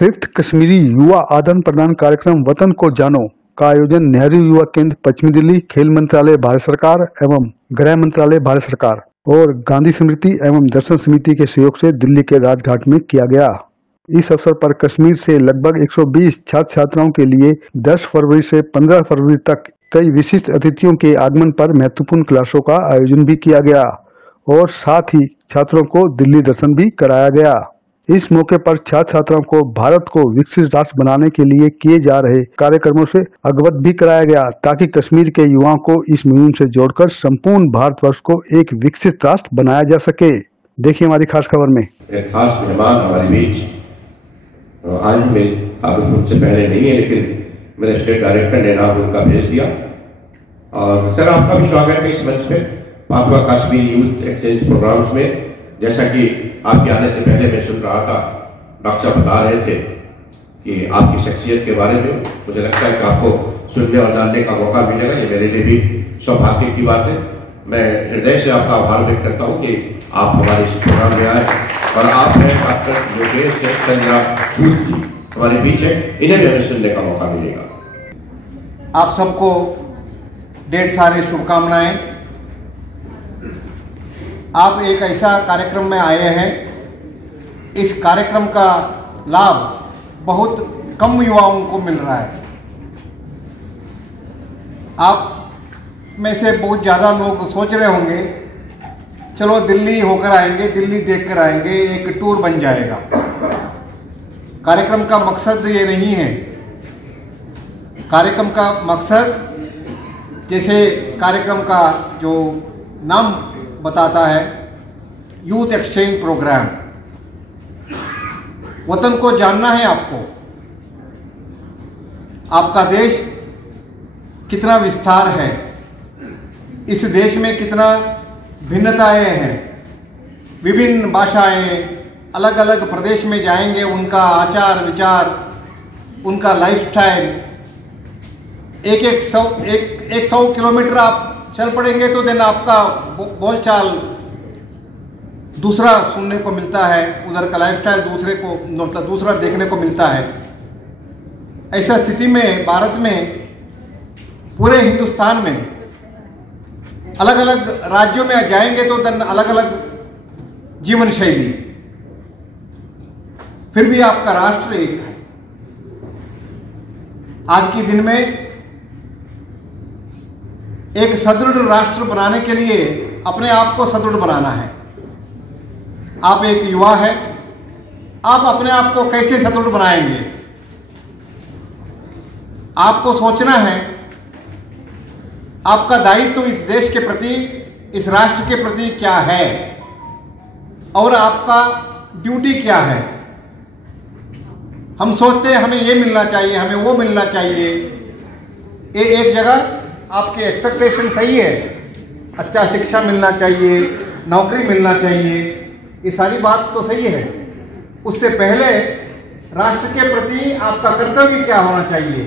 5th Kashmiri युवा आदान प्रदान कार्यक्रम वतन को जानो का आयोजन नेहरू युवा केंद्र पश्चिमी दिल्ली, खेल मंत्रालय भारत सरकार एवं गृह मंत्रालय भारत सरकार और गांधी स्मृति एवं दर्शन समिति के सहयोग से दिल्ली के राजघाट में किया गया। इस अवसर पर कश्मीर से लगभग 120 छात्र छात्राओं के लिए 10 फरवरी से 15 फरवरी तक कई विशिष्ट अतिथियों के आगमन पर महत्वपूर्ण क्लासों का आयोजन भी किया गया और साथ ही छात्रों को दिल्ली दर्शन भी कराया गया। इस मौके पर छात्र छात्राओं को भारत को विकसित राष्ट्र बनाने के लिए किए जा रहे कार्यक्रमों से अवगत भी कराया गया ताकि कश्मीर के युवाओं को इस मुहिम से जोड़कर संपूर्ण भारतवर्ष को एक विकसित राष्ट्र बनाया जा सके। देखिए हमारी खास खबर में। एक खास मेहमान हमारे बीच आज उनसे पहले नहीं है, लेकिन मेरे स्टेट डायरेक्टर ने नाम उनका भेज दिया। और सर आपका भी स्वागत है इस मंच पे Papua Kashmir youth exchange programmes में। जैसा कि आपके आने से पहले मैं सुन रहा था, डॉक्टर साहब बता रहे थे कि आपकी शख्सियत के बारे में, मुझे लगता है कि आपको सुनने और जानने का मौका मिलेगा। ये मेरे लिए भी सौभाग्य की बात है। मैं हृदय से आपका आभार व्यक्त करता हूँ कि आप हमारे इस प्रोग्राम में आए और आप हैं डॉक्टर योगेश चंद्रा सूद जी हमारे बीच है, इन्हें भी हमें सुनने का मौका मिलेगा। आप सबको ढेर सारी शुभकामनाएं। आप एक ऐसा कार्यक्रम में आए हैं, इस कार्यक्रम का लाभ बहुत कम युवाओं को मिल रहा है। आप में से बहुत ज़्यादा लोग सोच रहे होंगे चलो दिल्ली होकर आएंगे, दिल्ली देखकर आएंगे, एक टूर बन जाएगा। कार्यक्रम का मकसद ये नहीं है। कार्यक्रम का मकसद, जैसे कार्यक्रम का जो नाम बताता है, यूथ एक्सचेंज प्रोग्राम। वतन को जानना है आपको। आपका देश कितना विस्तार है, इस देश में कितना भिन्नताएं हैं, विभिन्न भाषाएं, अलग अलग प्रदेश में जाएंगे, उनका आचार विचार, उनका लाइफस्टाइल, एक 100 किलोमीटर आप चल पड़ेंगे तो दिन आपका बोलचाल दूसरा सुनने को मिलता है, उधर का लाइफस्टाइल दूसरा देखने को मिलता है। ऐसा स्थिति में भारत में, पूरे हिंदुस्तान में अलग अलग राज्यों में जाएंगे तो दिन अलग अलग जीवन शैली, फिर भी आपका राष्ट्र एक है। आज के दिन में एक सदृढ़ राष्ट्र बनाने के लिए अपने आप को सदृढ़ बनाना है। आप एक युवा है, आप अपने आप को कैसे सदृढ़ बनाएंगे? आपको सोचना है आपका दायित्व इस देश के प्रति, इस राष्ट्र के प्रति क्या है और आपका ड्यूटी क्या है। हम सोचते हैं हमें ये मिलना चाहिए, हमें वो मिलना चाहिए। एक जगह आपके एक्सपेक्टेशन सही है, अच्छा शिक्षा मिलना चाहिए, नौकरी मिलना चाहिए, ये सारी बात तो सही है। उससे पहले राष्ट्र के प्रति आपका कर्तव्य क्या होना चाहिए,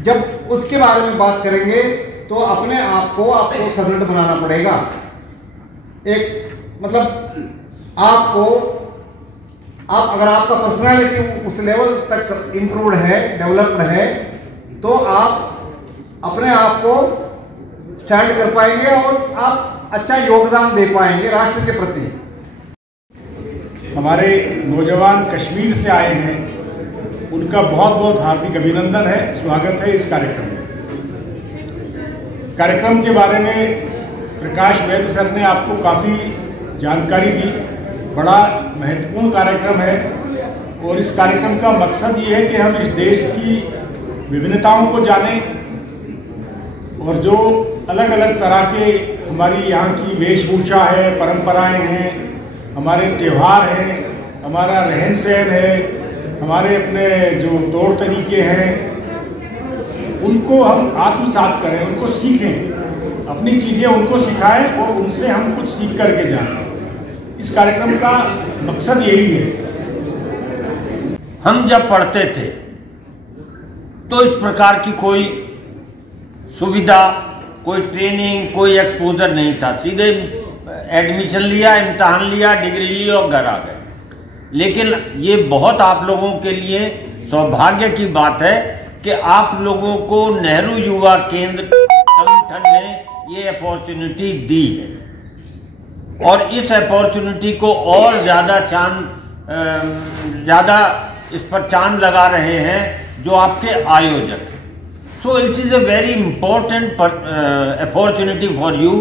जब उसके बारे में बात करेंगे तो अपने आप को आपको सदृढ़ बनाना पड़ेगा। एक मतलब आप अगर आपका पर्सनालिटी उस लेवल तक इम्प्रूव्ड है, डेवलप्ड है, तो आप अपने आप को स्टैंड कर पाएंगे और आप अच्छा योगदान दे पाएंगे राष्ट्र के प्रति। हमारे नौजवान कश्मीर से आए हैं, उनका बहुत बहुत हार्दिक अभिनंदन है, स्वागत है इस कार्यक्रम में। कार्यक्रम के बारे में प्रकाश वैद्य सर ने आपको काफ़ी जानकारी दी। बड़ा महत्वपूर्ण कार्यक्रम है और इस कार्यक्रम का मकसद ये है कि हम इस देश की विभिन्नताओं को जानें और जो अलग अलग तरह के हमारी यहाँ की वेशभूषा है, परंपराएं हैं, हमारे त्यौहार हैं, हमारा रहन सहन है, हमारे अपने जो तौर तरीके हैं, उनको हम आत्मसात करें, उनको सीखें, अपनी चीज़ें उनको सिखाएं और उनसे हम कुछ सीख करके जाएं। इस कार्यक्रम का मकसद यही है। हम जब पढ़ते थे तो इस प्रकार की कोई सुविधा, कोई ट्रेनिंग, कोई एक्सपोजर नहीं था। सीधे एडमिशन लिया, इम्तहान लिया, डिग्री ली और घर आ गए। लेकिन ये बहुत आप लोगों के लिए सौभाग्य की बात है कि आप लोगों को नेहरू युवा केंद्र संगठन ने ये अपॉर्चुनिटी दी है और इस अपॉर्चुनिटी को और ज्यादा इस पर चांद लगा रहे हैं जो आपके आयोजक। So it is a very important opportunity for you.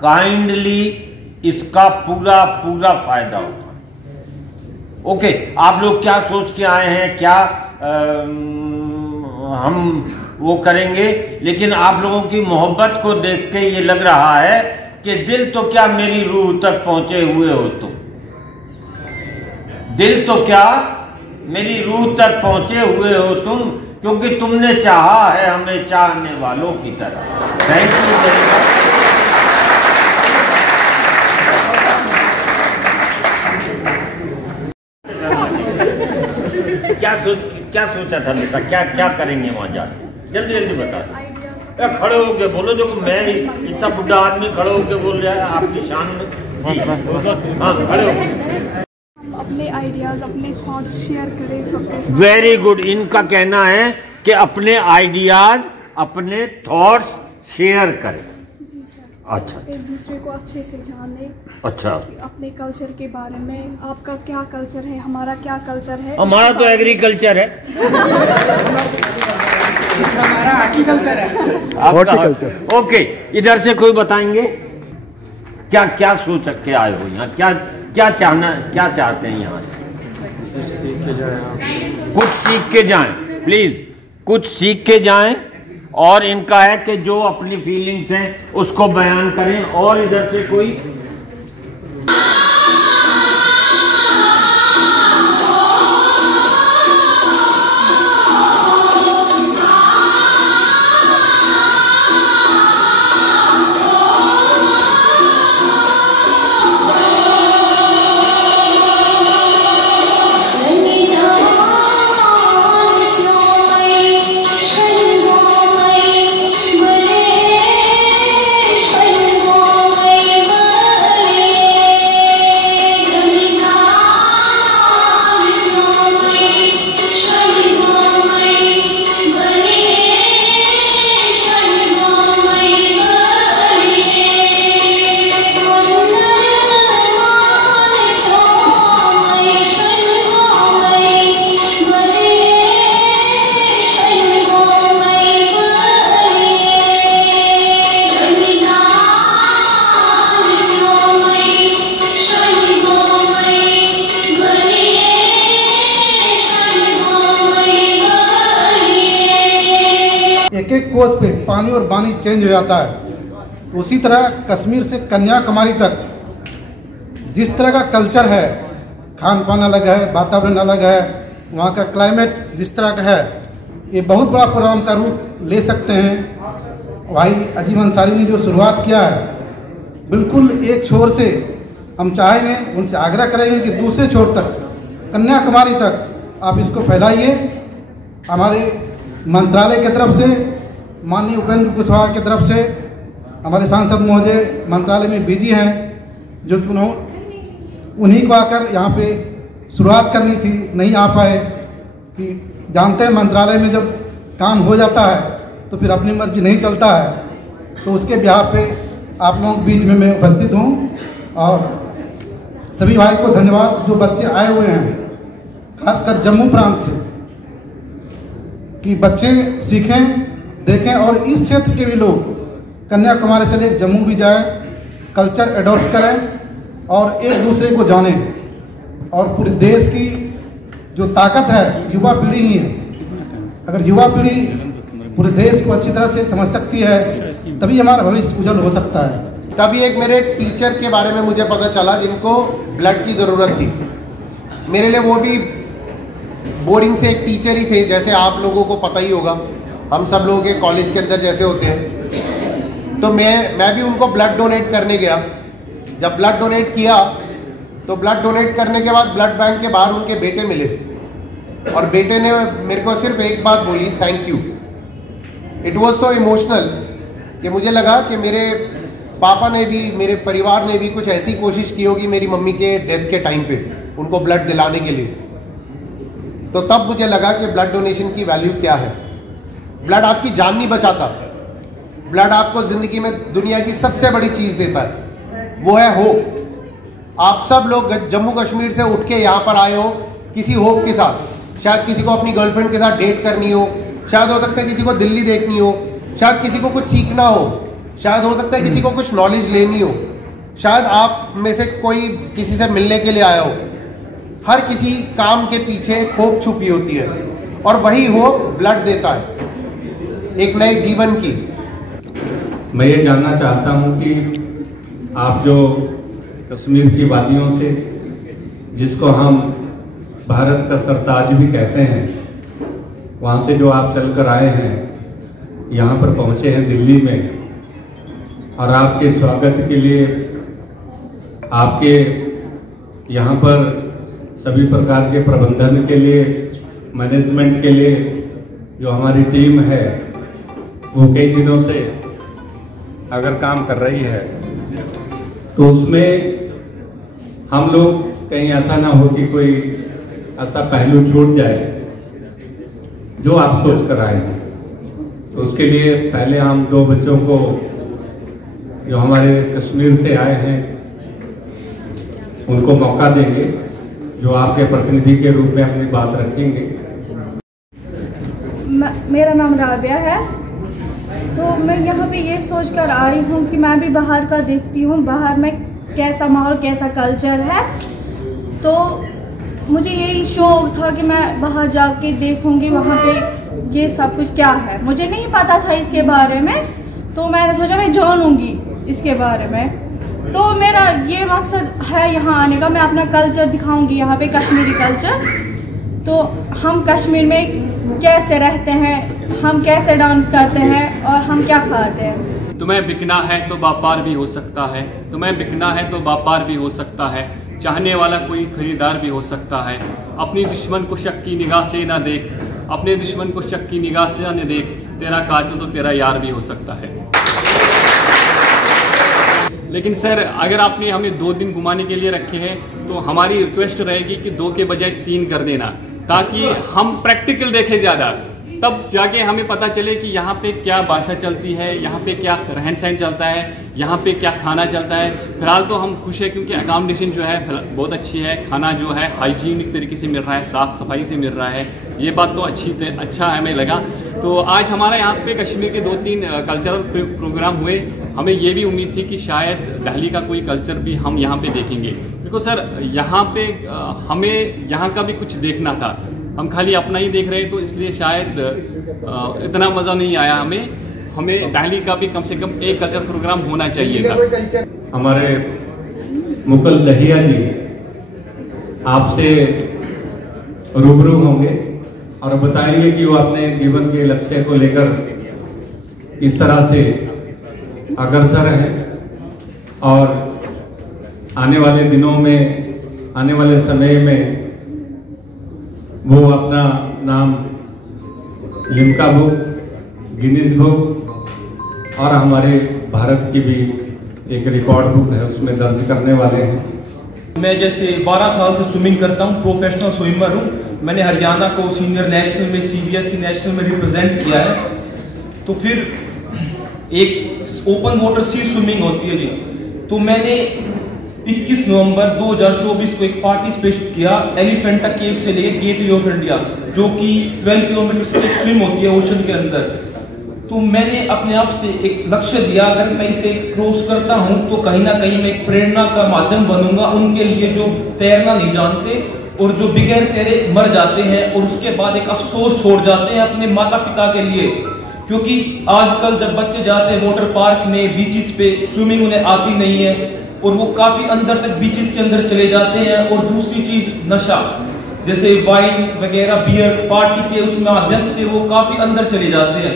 Kindly इसका पूरा फायदा उठाएं। ओके, आप लोग क्या सोच के आए हैं, क्या हम वो करेंगे, लेकिन आप लोगों की मोहब्बत को देख के ये लग रहा है कि दिल तो क्या मेरी रूह तक पहुंचे हुए हो तुम, दिल तो क्या मेरी रूह तक पहुंचे हुए हो तुम, क्योंकि तुमने चाहा है हमें चाहने वालों की तरह। Thank you very much. क्या सोचा था बेटा, क्या करेंगे वहां जाके? जल्दी बता दो। खड़े होके बोलो, जो मैं इतना बुढ़ा आदमी खड़े होके बोल रहा है आपकी शान में। हाँ, खड़े हो। अपने आइडियाज, अपने थॉट्स शेयर करें सबके साथ। Very good. इनका कहना है कि अपने आइडियाज, अपने थॉट्स शेयर करें। जी सर। अच्छा। एक दूसरे को अच्छे से जाने। अच्छा। अपने कल्चर के बारे में, आपका क्या कल्चर है, हमारा क्या कल्चर है। हमारा तो एग्रीकल्चर है। हमारा हॉर्टिकल्चर है। हॉर्टिकल्चर। ओके, इधर से कोई बताएंगे क्या सोच के आए हो यहाँ, क्या चाहते हैं यहाँ से? कुछ सीख के जाएं प्लीज, कुछ सीख के जाएं। और इनका है कि जो अपनी फीलिंग्स हैं उसको बयान करें। और इधर से कोई एक कोस पे पानी और पानी चेंज हो जाता है, तो उसी तरह कश्मीर से कन्याकुमारी तक जिस तरह का कल्चर है, खान पान अलग है, वातावरण अलग है, वहाँ का क्लाइमेट जिस तरह का है, ये बहुत बड़ा प्रोग्राम का रूप ले सकते हैं। भाई अजीम अंसारी ने जो शुरुआत किया है, बिल्कुल एक छोर से हम चाहेंगे, उनसे आग्रह करेंगे कि दूसरे छोर तक, कन्याकुमारी तक आप इसको फैलाइए। हमारे मंत्रालय की तरफ से, माननीय उपेंद्र कुशवाहा की तरफ से, हमारे सांसद महोदय मंत्रालय में बिजी हैं, जो उन्हीं को आकर यहाँ पे शुरुआत करनी थी, नहीं आ पाए। कि जानते हैं मंत्रालय में जब काम हो जाता है तो फिर अपनी मर्जी नहीं चलता है, तो उसके ब्याह पे आप लोगों के बीच में मैं उपस्थित हूँ। और सभी भाई को धन्यवाद जो बच्चे आए हुए हैं, खासकर जम्मू प्रांत से, कि बच्चे सीखें, देखें और इस क्षेत्र के भी लोग कन्याकुमारी से लेकर जम्मू भी जाए, कल्चर एडॉप्ट करें और एक दूसरे को जानें। और पूरे देश की जो ताकत है युवा पीढ़ी ही है। अगर युवा पीढ़ी पूरे देश को अच्छी तरह से समझ सकती है, तभी हमारा भविष्य उज्जवल हो सकता है। तभी एक मेरे टीचर के बारे में मुझे पता चला जिनको ब्लड की ज़रूरत थी। मेरे लिए वो भी बोरिंग से एक टीचर ही थे, जैसे आप लोगों को पता ही होगा, हम सब लोगों के कॉलेज के अंदर जैसे होते हैं। तो मैं भी उनको ब्लड डोनेट करने गया। जब ब्लड डोनेट किया तो ब्लड डोनेट करने के बाद ब्लड बैंक के बाहर उनके बेटे मिले और बेटे ने मेरे को सिर्फ एक बात बोली, thank you. It was so emotional कि मुझे लगा कि मेरे पापा ने भी, मेरे परिवार ने भी कुछ ऐसी कोशिश की होगी मेरी मम्मी के डेथ के टाइम पे। उनको ब्लड दिलाने के लिए। तो तब मुझे लगा कि ब्लड डोनेशन की वैल्यू क्या है। ब्लड आपकी जान नहीं बचाता, ब्लड आपको ज़िंदगी में दुनिया की सबसे बड़ी चीज़ देता है, वो है होप। आप सब लोग जम्मू कश्मीर से उठ के यहाँ पर आए हो किसी होप के साथ। शायद किसी को अपनी गर्लफ्रेंड के साथ डेट करनी हो, शायद हो सकता है किसी को दिल्ली देखनी हो, शायद किसी को कुछ सीखना हो, शायद हो सकता है किसी को कुछ नॉलेज लेनी हो, शायद आप में से कोई किसी से मिलने के लिए आया हो। हर किसी काम के पीछे होप छुपी होती है और वही होप ब्लड देता है एक नए जीवन की। मैं ये जानना चाहता हूँ कि आप जो कश्मीर की वादियों से, जिसको हम भारत का सरताज भी कहते हैं, वहाँ से जो आप चलकर आए हैं, यहाँ पर पहुँचे हैं दिल्ली में, और आपके स्वागत के लिए, आपके यहाँ पर सभी प्रकार के प्रबंधन के लिए, मैनेजमेंट के लिए जो हमारी टीम है वो कई दिनों से अगर काम कर रही है, तो उसमें हम लोग कहीं ऐसा ना हो कि कोई ऐसा पहलू छूट जाए जो आप सोच कर आए हैं। तो उसके लिए पहले हम दो बच्चों को जो हमारे कश्मीर से आए हैं उनको मौका देंगे, जो आपके प्रतिनिधि के रूप में अपनी बात रखेंगे। मेरा नाम राबिया है। तो मैं यहाँ पे ये सोच कर आई हूँ कि मैं भी बाहर का देखती हूँ, बाहर में कैसा माहौल, कैसा कल्चर है। तो मुझे यही शौक था कि मैं बाहर जाके देखूँगी वहाँ पे ये सब कुछ क्या है। मुझे नहीं पता था इसके बारे में, तो मैंने सोचा मैं जानूँगी इसके बारे में। तो मेरा ये मकसद है यहाँ आने का, मैं अपना कल्चर दिखाऊँगी यहाँ पे, कश्मीरी कल्चर। तो हम कश्मीर में कैसे रहते हैं, हम कैसे डांस करते हैं और हम क्या खाते हैं। तुम्हें बिकना है तो व्यापार भी हो सकता है, तुम्हें बिकना है तो व्यापार भी हो सकता है, चाहने वाला कोई खरीदार भी हो सकता है। अपनी दुश्मन को शक की निगाह से ना देख, अपने दुश्मन को शक की निगाह से ना देख, तेरा कातिल तो तेरा यार भी हो सकता है। लेकिन सर, अगर आपने हमें 2 दिन घुमाने के लिए रखे हैं तो हमारी रिक्वेस्ट रहेगी कि 2 के बजाय 3 कर देना, ताकि हम प्रैक्टिकल देखें ज़्यादा, तब जाके हमें पता चले कि यहाँ पे क्या भाषा चलती है, यहाँ पे क्या रहन सहन चलता है, यहाँ पे क्या खाना चलता है। फिलहाल तो हम खुश हैं क्योंकि अकोमोडेशन जो है बहुत अच्छी है, खाना जो है हाइजीनिक तरीके से मिल रहा है, साफ़ सफाई से मिल रहा है, ये बात तो अच्छा हमें लगा। तो आज हमारा यहाँ पे कश्मीर के 2-3 कल्चरल प्रोग्राम हुए। हमें ये भी उम्मीद थी कि शायद दिल्ली का कोई कल्चर भी हम यहाँ पे देखेंगे, क्योंकि सर यहाँ पे हमें यहाँ का भी कुछ देखना था, हम खाली अपना ही देख रहे, तो इसलिए शायद इतना मज़ा नहीं आया हमें दिल्ली का भी कम से कम एक कल्चर प्रोग्राम होना चाहिए था। हमारे मुकुल दहिया जी आपसे रूबरू होंगे और बताएंगे कि वो अपने जीवन के लक्ष्य को लेकर इस तरह से अग्रसर हैं और आने वाले दिनों में, आने वाले समय में वो अपना नाम लिम्का बुक, गिनीज बुक और हमारे भारत की भी एक रिकॉर्ड बुक है उसमें दर्ज करने वाले हैं। मैं जैसे 12 साल से स्विमिंग करता हूँ, प्रोफेशनल स्विमर हूँ। मैंने हरियाणा को सीनियर नेशनल में, CBSE नेशनल में रिप्रेजेंट किया है। तो फिर एक ओपन वाटर सी स्विमिंग होती है जी, तो मैंने 21 नवंबर 2024 को एक पार्टिसिपेट किया एलिफेंटा केव से लेकर गेटवे ऑफ इंडिया, जो कि 12 किलोमीटर से स्विम होती है ओशन के अंदर। तो मैंने अपने आप से एक लक्ष्य दिया, अगर मैं इसे क्रॉस करता हूं तो कहीं ना कहीं मैं एक प्रेरणा का माध्यम बनूंगा उनके लिए जो तैरना नहीं जानते और जो बगैर तैरे मर जाते हैं और उसके बाद एक अफसोस छोड़ जाते हैं अपने माता पिता के लिए। क्योंकि आजकल जब बच्चे जाते हैं वाटर पार्क में, बीचेस पे, स्विमिंग उन्हें आती नहीं है और वो काफी अंदर तक बीचेस के अंदर चले जाते हैं। और दूसरी चीज नशा, जैसे वाइन वगैरह, बियर पार्टी के उस माध्यम से वो काफी अंदर चले जाते हैं।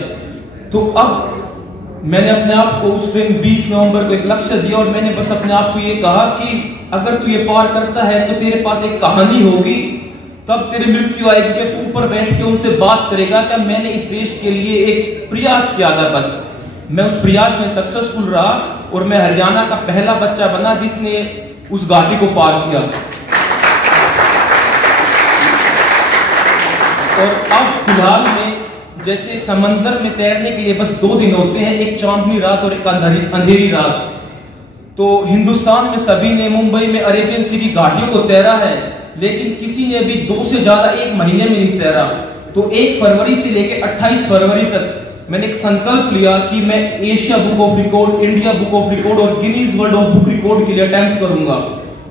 तो अब मैंने अपने आप को उस दिन 20 नवंबर को एक लक्ष्य दिया और मैंने बस अपने आप को ये कहा कि अगर तू ये पार करता है तो तेरे पास एक कहानी होगी, तब तेरी मृत्यु आएगी कि तू ऊपर बैठ के उनसे बात करेगा कि मैंने इस देश के लिए एक प्रयास किया था। बस मैं उस प्रयास में सक्सेसफुल रहा और मैं हरियाणा का पहला बच्चा बना जिसने उस घाटी को पार किया। और अब फिलहाल में जैसे समंदर में तैरने के लिए बस 2 दिन होते हैं, एक चांदनी रात और एक अंधेरी रात। तो हिंदुस्तान में सभी ने मुंबई में अरेबियन सी की घाटियों को तैरा है, लेकिन किसी ने भी 2 से ज्यादा 1 महीने में नहीं तैरा। तो 1 फरवरी से लेकर 28 फरवरी तक मैंने एक संकल्प लिया कि मैं Asia book of record, India book of record और Guinness world of book record के लिए अटेम्प्ट करूंगा,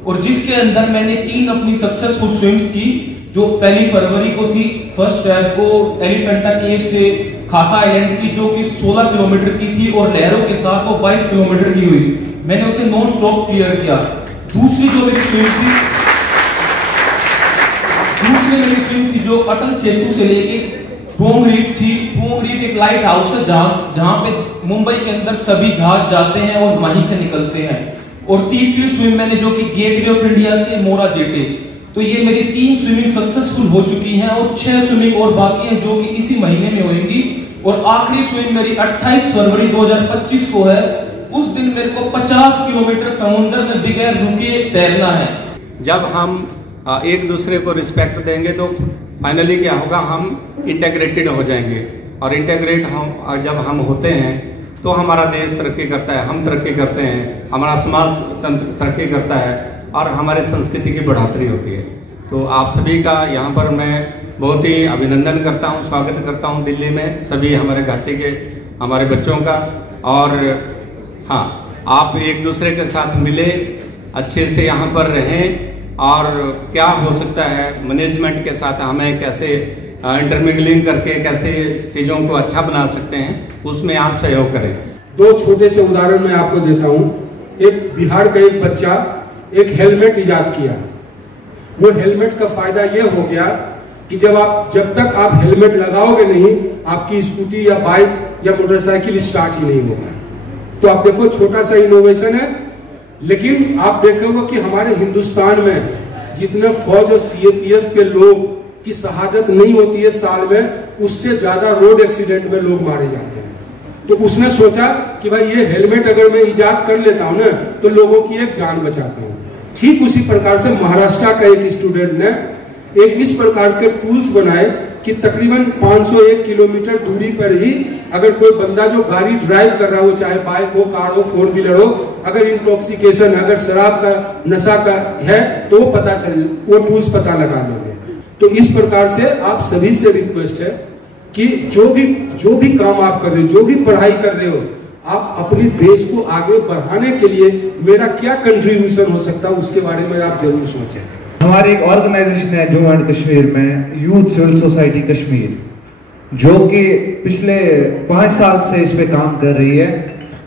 और जिसके अंदर मैंने 3 अपनी सक्सेसफुल स्विम्स की, जो पहली फरवरी को थी, 1 फेब को एलिफेंटा केव से खासा आइलैंड की, जो कि 16 किलोमीटर की थी और लहरों के साथ वो 22 किलोमीटर की हुई। मैंने उसे नॉन स्टॉप क्लियर किया। दूसरी मेरी स्विम थी जो अटल सेतु से लेके पोंग रीफ थी। पोंग रीफ एक लाइट हाउस है जहां पे मुंबई के अंदर सभी जहाज जाते हैं और वहीं से निकलते हैं। और तीसरी स्विम मैंने जो कि गेटवे ऑफ इंडिया से मोरा जेटे। तो ये मेरी 3 स्विमिंग सक्सेसफुल हो चुकी हैं और 6 स्विमिंग और बाकी हैं जो कि इसी महीने में होंगी। और आखिरी स्विम मेरी 28 फरवरी 2025 को है। उस दिन मेरे को 50 किलोमीटर समुद्र में बगैर रुके तैरना है। जब हम एक दूसरे को रिस्पेक्ट देंगे तो फाइनली क्या होगा, हम इंटेग्रेटेड हो जाएंगे। और इंटेग्रेट जब हम होते हैं तो हमारा देश तरक्की करता है, हम तरक्की करते हैं, हमारा समाज तरक्की करता है और हमारी संस्कृति की बढ़ोतरी होती है। तो आप सभी का यहाँ पर मैं बहुत ही अभिनंदन करता हूँ, स्वागत करता हूँ दिल्ली में सभी हमारे घाटी के हमारे बच्चों का। और हाँ, आप एक दूसरे के साथ मिले, अच्छे से यहाँ पर रहें और क्या हो सकता है मैनेजमेंट के साथ हमें कैसे इंटरमिंगलिंग करके कैसे चीज़ों को अच्छा बना सकते हैं, उसमें आप सहयोग करें। 2 छोटे से उदाहरण मैं आपको देता हूँ। एक बिहार का एक बच्चा एक हेलमेट इजाद किया। वो हेलमेट का फायदा ये हो गया कि जब तक आप हेलमेट लगाओगे नहीं, आपकी स्कूटी या बाइक या मोटरसाइकिल स्टार्ट ही नहीं होगा। तो आप देखो, छोटा सा इनोवेशन है, लेकिन आप देखोगे कि हमारे हिंदुस्तान में जितने फौज और सीएपीएफ के लोग की शहादत नहीं होती है साल में, उससे ज्यादा रोड एक्सीडेंट में लोग मारे जाते हैं। तो उसने सोचा कि भाई ये हेलमेट अगर मैं इजाद कर लेता हूं ना तो लोगों की एक जान बचाता हूं। ठीक उसी प्रकार से महाराष्ट्र का एक स्टूडेंट ने एक इस प्रकार के टूल्स बनाए कि तकरीबन 501 किलोमीटर दूरी पर ही अगर कोई बंदा जो गाड़ी ड्राइव कर रहा हो, चाहे बाइक हो, कार हो, 4 व्हीलर हो, अगर इंटॉक्सिकेशन, अगर शराब का नशा का है तो वो टूल्स पता लगा लेंगे। तो इस प्रकार से आप सभी से रिक्वेस्ट है कि जो भी काम आप कर रहे हो, जो भी पढ़ाई कर रहे हो, आप अपने देश को आगे बढ़ाने के लिए मेरा क्या कंट्रीब्यूशन हो सकता है उसके बारे में आप जरूर सोचें। हमारी एक ऑर्गेनाइजेशन है जम्मू एंड कश्मीर में, यूथ सिविल सोसाइटी कश्मीर, जो कि पिछले 5 साल से इस पे काम कर रही है।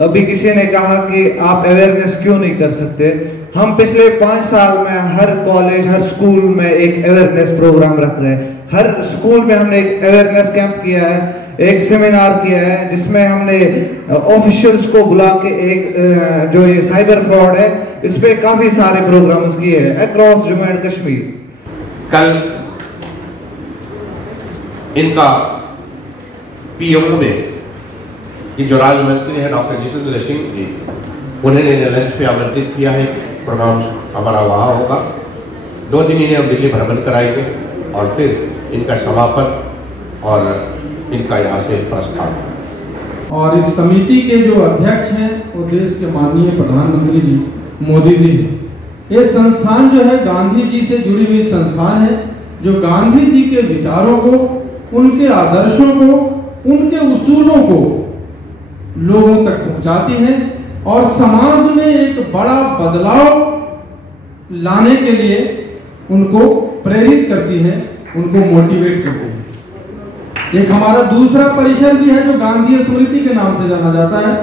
अभी किसी ने कहा कि आप अवेयरनेस क्यों नहीं कर सकते। हम पिछले 5 साल में हर कॉलेज, हर स्कूल में एक अवेयरनेस प्रोग्राम रख रहे हैं। हर स्कूल में हमने एक अवेयरनेस कैंप किया है, एक सेमिनार किया है, जिसमें हमने ऑफिशियल्स को बुला के एक जो ये साइबर फ्रॉड है इस पे काफी सारे प्रोग्राम्स किए हैं अक्रॉस जम्मू एंड कश्मीर। कल इनका पीएमओ में जो राज्य मंत्री है डॉक्टर जितेंद्र सिंह जी, उन्होंने लंच पे आमंत्रित किया है। प्रोग्राम हमारा वहाँ होगा। 2 दिन इन्हें हम दिल्ली भ्रमण कराएंगे और फिर इनका समापन और इनका यहाँ से प्रस्थान। और इस समिति के जो अध्यक्ष हैं वो देश के माननीय प्रधानमंत्री जी मोदी जी हैं। ये संस्थान जो है गांधी जी से जुड़ी हुई संस्थान है, जो गांधी जी के विचारों को, उनके आदर्शों को, उनके उसूलों को लोगों तक पहुंचाती है और समाज में एक बड़ा बदलाव लाने के लिए उनको प्रेरित करती है, उनको मोटिवेट करती है। एक हमारा दूसरा परिसर भी है जो गांधी स्मृति के नाम से जाना जाता है।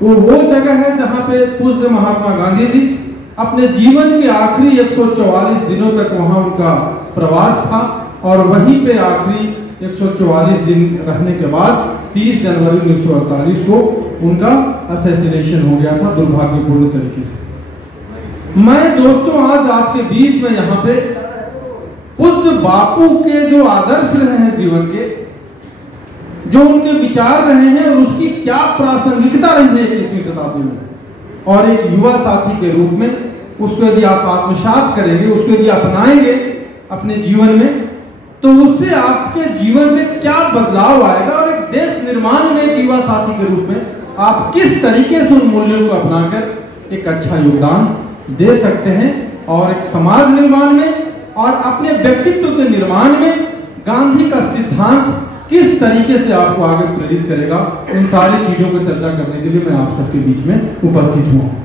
वो जगह है जहां पे पूज्य महात्मा गांधी जी अपने जीवन के आखिरी 144 दिनों तक वहां उनका प्रवास था और वहीं पे आखिरी 144 दिन रहने के बाद 30 जनवरी 1948 को उनका असैसिनेशन हो गया था दुर्भाग्यपूर्ण तरीके से। मैं दोस्तों आज आपके बीच में यहाँ पे पूज्य बापू के जो आदर्श रहे हैं जीवन के, जो उनके विचार रहे हैं और उसकी क्या प्रासंगिकता रही है 21वीं शताब्दी में, और एक युवा साथी के रूप में उसको यदि आप आत्मसात करेंगे, उसको यदि अपनाएंगे अपने जीवन में, तो उससे आपके जीवन में क्या बदलाव आएगा और एक देश निर्माण में एक युवा साथी के रूप में आप किस तरीके से उन मूल्यों को अपनाकर एक अच्छा योगदान दे सकते हैं और एक समाज निर्माण में और अपने व्यक्तित्व के निर्माण में गांधी का सिद्धांत किस तरीके से आपको आगे प्रेरित करेगा, इन सारी चीजों पर चर्चा करने के लिए मैं आप सबके बीच में उपस्थित हूँ।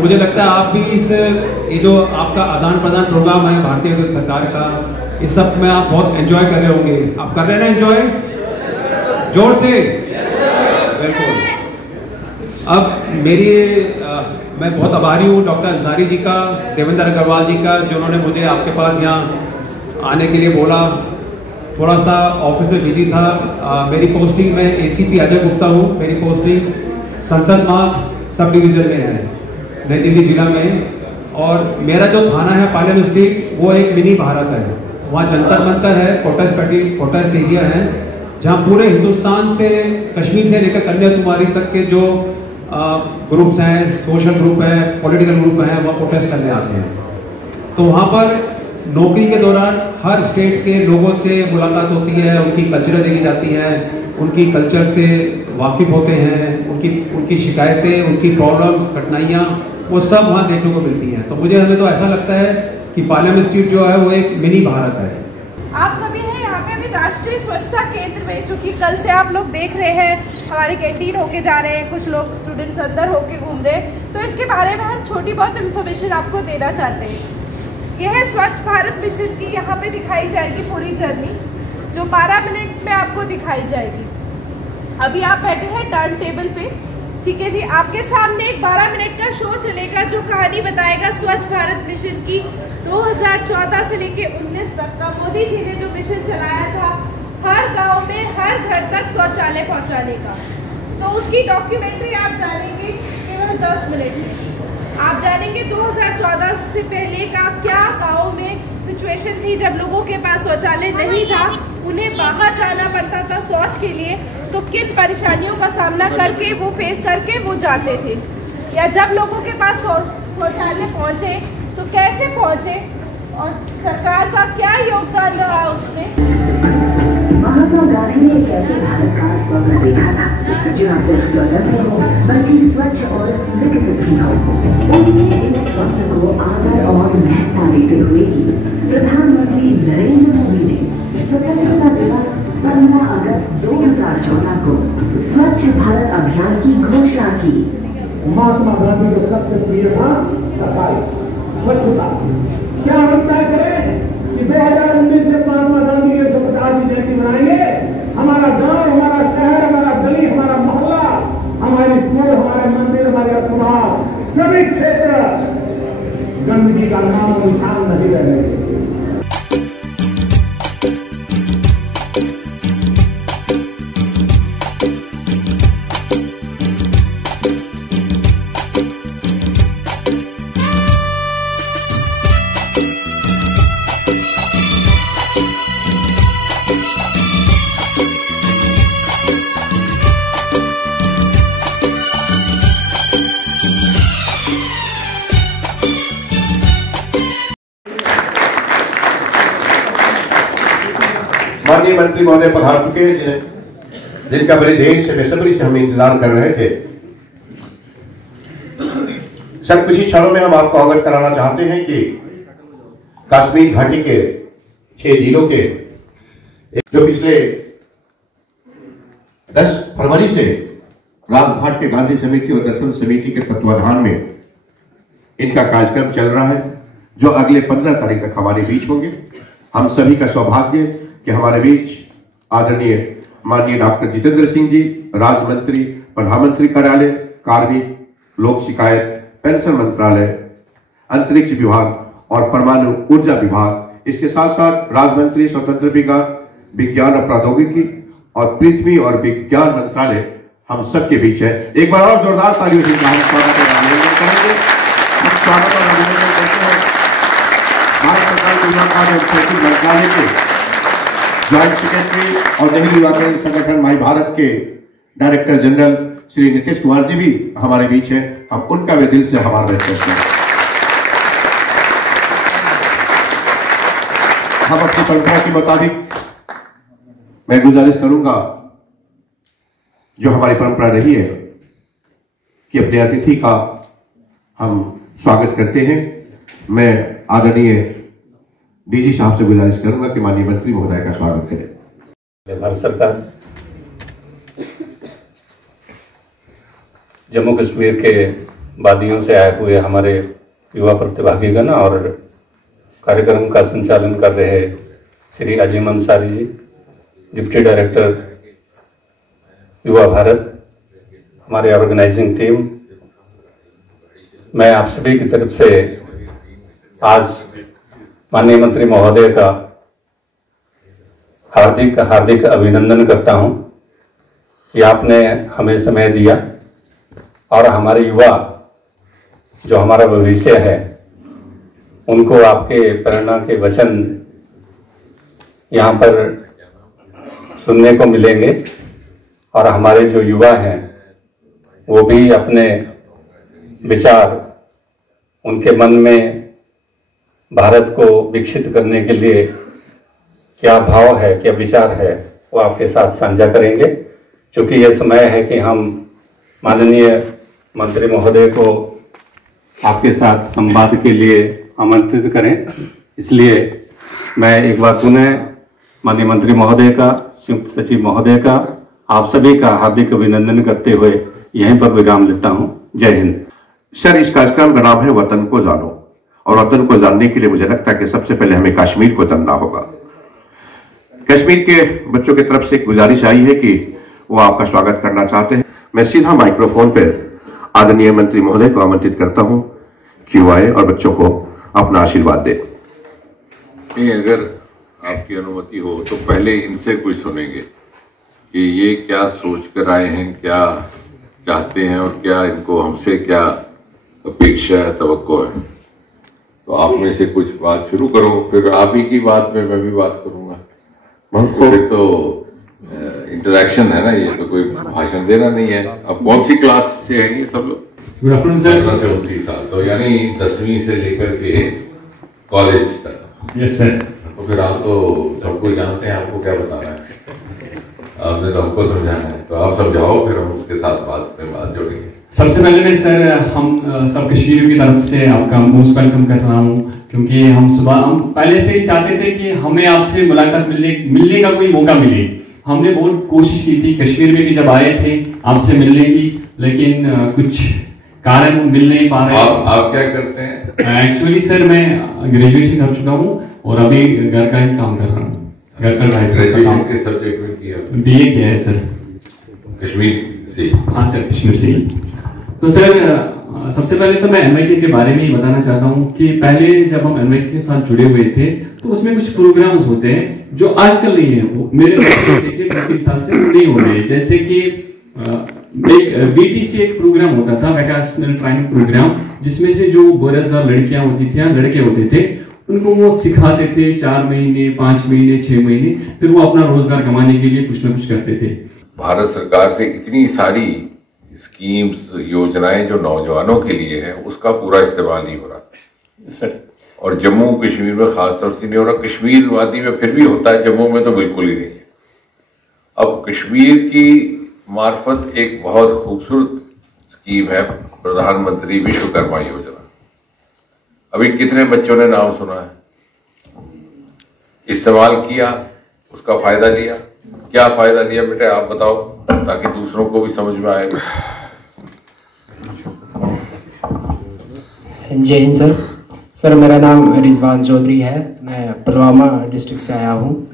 मुझे लगता है आप भी इस ये जो आपका आदान प्रदान प्रोग्राम है भारतीय सरकार का, इस सब में आप बहुत एंजॉय कर रहे होंगे। आप कर रहे हैं ना एंजॉय? जोर से बिल्कुल। अब मैं बहुत आभारी हूँ डॉक्टर अंसारी जी का, देवेंद्र अग्रवाल जी का, जिन्होंने मुझे आपके पास यहाँ आने के लिए बोला। थोड़ा सा ऑफिस में बिजी था। मेरी पोस्टिंग, मैं ACP अजय गुप्ता हूँ। मेरी पोस्टिंग संसद मार्ग सब डिवीजन में है, नई दिल्ली जिला में। और मेरा जो थाना है पार्लियामेंट स्ट्रीट, वो एक मिनी भारत है। वहाँ जंतर मंतर है, प्रोटेस्ट एरिया है, जहाँ पूरे हिंदुस्तान से, कश्मीर से लेकर कन्याकुमारी तक के जो ग्रुप्स हैं, सोशल ग्रुप है, पॉलिटिकल ग्रुप हैं, वहाँ प्रोटेस्ट करने आते हैं। तो वहाँ पर नौकरी के दौरान हर स्टेट के लोगों से मुलाकात होती है, उनकी कल्चर देखी जाती है, उनकी कल्चर से वाकिफ होते हैं, उनकी शिकायतें, उनकी प्रॉब्लम्स, कठिनाइयाँ, वो सब वहाँ देखने को मिलती हैं। तो हमें तो ऐसा लगता है कि पार्लियामेंट स्ट्रीट जो है वो एक मिनी भारत है। आप सभी हैं यहाँ पे अभी राष्ट्रीय स्वच्छता केंद्र में, जो कि कल से आप लोग देख रहे हैं, हमारे कैंटीन होके जा रहे हैं, कुछ लोग स्टूडेंट्स अंदर होके घूम रहे हैं। तो इसके बारे में हम छोटी बहुत इन्फॉर्मेशन आपको देना चाहते हैं। यह है स्वच्छ भारत मिशन की, यहाँ पे दिखाई जाएगी पूरी जर्नी, जो 12 मिनट में आपको दिखाई जाएगी। अभी आप बैठे हैं टर्न टेबल पे, ठीक है जी। आपके सामने एक 12 मिनट का शो चलेगा जो कहानी बताएगा स्वच्छ भारत मिशन की, 2014 से लेके 19 तक का मोदी जी ने जो मिशन चलाया था, हर गांव में हर घर तक शौचालय पहुंचाने का। तो उसकी डॉक्यूमेंट्री आप जानेंगे केवल 10 मिनट में। आप जानेंगे 2014 से पहले का क्या गाँव में सिचुएशन थी, जब लोगों के पास शौचालय नहीं था, उन्हें बाहर जाना पड़ता था शौच के लिए, तो किन परेशानियों का सामना करके वो फेस करके वो जाते थे, या जब लोगों के पास शौचालय पहुंचे तो कैसे पहुंचे और सरकार का क्या योगदान रहा उसमें। महात्मा गांधी ने एक ऐसे भारत का स्वप्न देखा था जो न सिर्फ स्वतंत्र हो बल्कि स्वच्छ और विकसित भी हो। उनके इस स्वप्न को आदर और महत्ता देते हुए ही प्रधानमंत्री नरेंद्र मोदी ने स्वतंत्रता दिवस 15 अगस्त 2014 को स्वच्छ भारत अभियान की घोषणा की। महात्मा गांधी को सबसे प्रिय था सफाई, स्वच्छता। क्या हम तय करें कि 2019 से महात्मा गांधी के 150वीं जयंती मनाएंगे? हमारा गांव, हमारा शहर, हमारा गली, हमारा मोहल्ला, हमारी स्कूल, हमारे मंदिर, हमारे अस्पताल, सभी क्षेत्र गंदगी का नाम निशान नहीं रहे। माननीय मंत्री महोदय पधार चुके हैं, जिनका बड़े देर से बेसब्री से हम इंतजार कर रहे थे। सर, कुछ ही क्षणों में हम आपको अवगत कराना चाहते हैं कि कश्मीर घाटी के 6 जिलों के जो पिछले 10 फरवरी से राजघाट के गांधी समिति और दर्शन समिति के तत्वाधान में इनका कार्यक्रम चल रहा है, जो अगले 15 तारीख तक हमारे बीच होंगे। हम सभी का सौभाग्य कि हमारे बीच आदरणीय माननीय डॉक्टर जितेंद्र सिंह जी, राज्य मंत्री, प्रधानमंत्री कार्यालय, कार्मिक, लोक शिकायत, पेंशन मंत्रालय, अंतरिक्ष विभाग और परमाणु ऊर्जा विभाग, इसके साथ साथ राज्य मंत्री स्वतंत्र विज्ञान और प्रौद्योगिकी और पृथ्वी और विज्ञान मंत्रालय हम सबके बीच है। एक बार और जोरदार तालियों से स्वागत और अभिनंदन करेंगे। स्वागत और अभिनंदन करते हैं भारत सरकार के युवा कार्य और शैक्षिक मंत्रालय के ज्वाइंट सेक्रेटरी और नेहरू युवा केंद्र संगठन माई भारत के डायरेक्टर जनरल श्री नीतीश कुमार जी भी हमारे बीच है। हम उनका भी दिल से आभार व्यक्त करते हैं। हम अपनी परंपरा के मुताबिक मैं गुजारिश करूंगा, जो हमारी परंपरा रही है, कि अपने अतिथि का हम स्वागत करते हैं। मैं आदरणीय डीजी साहब से गुजारिश करूंगा कि माननीय मंत्री महोदय का स्वागत करें। भारत सरकार जम्मू कश्मीर के वादियों से आए हुए हमारे युवा प्रतिभागीगण और कार्यक्रम का संचालन कर रहे श्री अजीम अंसारी जी, डिप्टी डायरेक्टर युवा भारत, हमारे ऑर्गेनाइजिंग टीम, मैं आप सभी की तरफ से आज माननीय मंत्री महोदय का हार्दिक हार्दिक अभिनंदन करता हूं कि आपने हमें समय दिया और हमारे युवा जो हमारा भविष्य है उनको आपके प्रेरणा के वचन यहाँ पर सुनने को मिलेंगे और हमारे जो युवा हैं वो भी अपने विचार, उनके मन में भारत को विकसित करने के लिए क्या भाव है, क्या विचार है, वो आपके साथ साझा करेंगे। क्योंकि ये समय है कि हम माननीय मंत्री महोदय को आपके साथ संवाद के लिए आमंत्रित करें, इसलिए मैं एक बार पुनः माननीय मंत्री महोदय का, संयुक्त सचिव महोदय का, आप सभी का हार्दिक अभिनंदन करते हुए यहीं पर विराम लेता हूं। जय हिंद। सर, इस कार्यक्रम का नाम है वतन को जानो, और वतन को जानने के लिए मुझे लगता है कि सबसे पहले हमें कश्मीर को जानना होगा। कश्मीर के बच्चों की तरफ से एक गुजारिश आई है कि वो आपका स्वागत करना चाहते हैं। मैं सीधा माइक्रोफोन पर आदरणीय मंत्री महोदय को आमंत्रित करता हूं कि वो आए और बच्चों को अपना आशीर्वाद दे। अगर आपकी अनुमति हो तो पहले इनसे कुछ सुनेंगे कि ये क्या सोच कर आए हैं, क्या चाहते हैं और क्या इनको हमसे क्या अपेक्षा है, तवक्को है। तो आप में से कुछ बात शुरू करो, फिर आप ही की बात में मैं भी बात करूंगा। फिर तो इंटरेक्शन है ना, ये तो कोई भाषण देना नहीं है। अब कौन सी क्लास से हैं ये सब लोग? Good afternoon sir. 17 से 29 साल, तो यानी 10वीं से लेकर के कॉलेज तक। Yes sir. तो फिर आप तो सबको जानते हैं, आपको क्या बताना है, आपने तो हमको समझाना है, तो आप समझाओ, फिर हम उसके साथ बात जोड़ेंगे। सबसे पहले मैं सर हम सब कश्मीरियों की तरफ से आपका मोस्ट वेलकम कर रहा हूँ, क्योंकि हम पहले से ही चाहते थे कि हमें आपसे मुलाकात मिलने का कोई मौका मिले। हमने बहुत कोशिश की थी कश्मीर में भी जब आए थे आपसे मिलने की, लेकिन कुछ कारण मिल नहीं पा रहे। आप क्या करते हैं? एक्चुअली सर मैं ग्रेजुएशन कर चुका हूँ और अभी घर का ही काम कर रहा हूँ। घर का ग्रेजुएशन किस सब्जेक्ट में किया? BA किया है सर। कश्मीर से? हाँ सर, कश्मीर से। तो सर सबसे पहले तो मैं MIK के बारे में ही बताना चाहता हूँ कि पहले जब हम MIK के साथ जुड़े हुए थे तो उसमें कुछ प्रोग्राम्स होते हैं जो आजकल नहीं है, वो मेरे देखिए 2-3 साल से नहीं हो रहे। जैसे कि एक BTC एक प्रोग्राम होता था, वोकेशनल ट्रेनिंग प्रोग्राम, जिसमें से जो बेरोजगार लड़कियां होती थी या लड़के होते थे उनको वो सिखाते थे 4 महीने, 5 महीने, 6 महीने, फिर वो अपना रोजगार कमाने के लिए कुछ ना कुछ करते थे। भारत सरकार से इतनी सारी स्कीम्स, योजनाएं जो नौजवानों के लिए है, उसका पूरा इस्तेमाल नहीं हो रहा सर। और जम्मू कश्मीर में खासतौर से नहीं हो रहा। कश्मीर वादी में फिर भी होता है, जम्मू में तो बिल्कुल ही नहीं है। अब कश्मीर की मार्फत एक बहुत खूबसूरत स्कीम है प्रधानमंत्री विश्वकर्मा योजना। अभी कितने बच्चों ने नाम सुना है, इस्तेमाल किया, उसका फायदा लिया? क्या फायदा लिया बेटे आप बताओ, ताकि दूसरों को भी समझ में आएगा। जय हिंद सर। सर मेरा नाम रिजवान चौधरी है, मैं पुलवामा डिस्ट्रिक्ट से आया हूँ।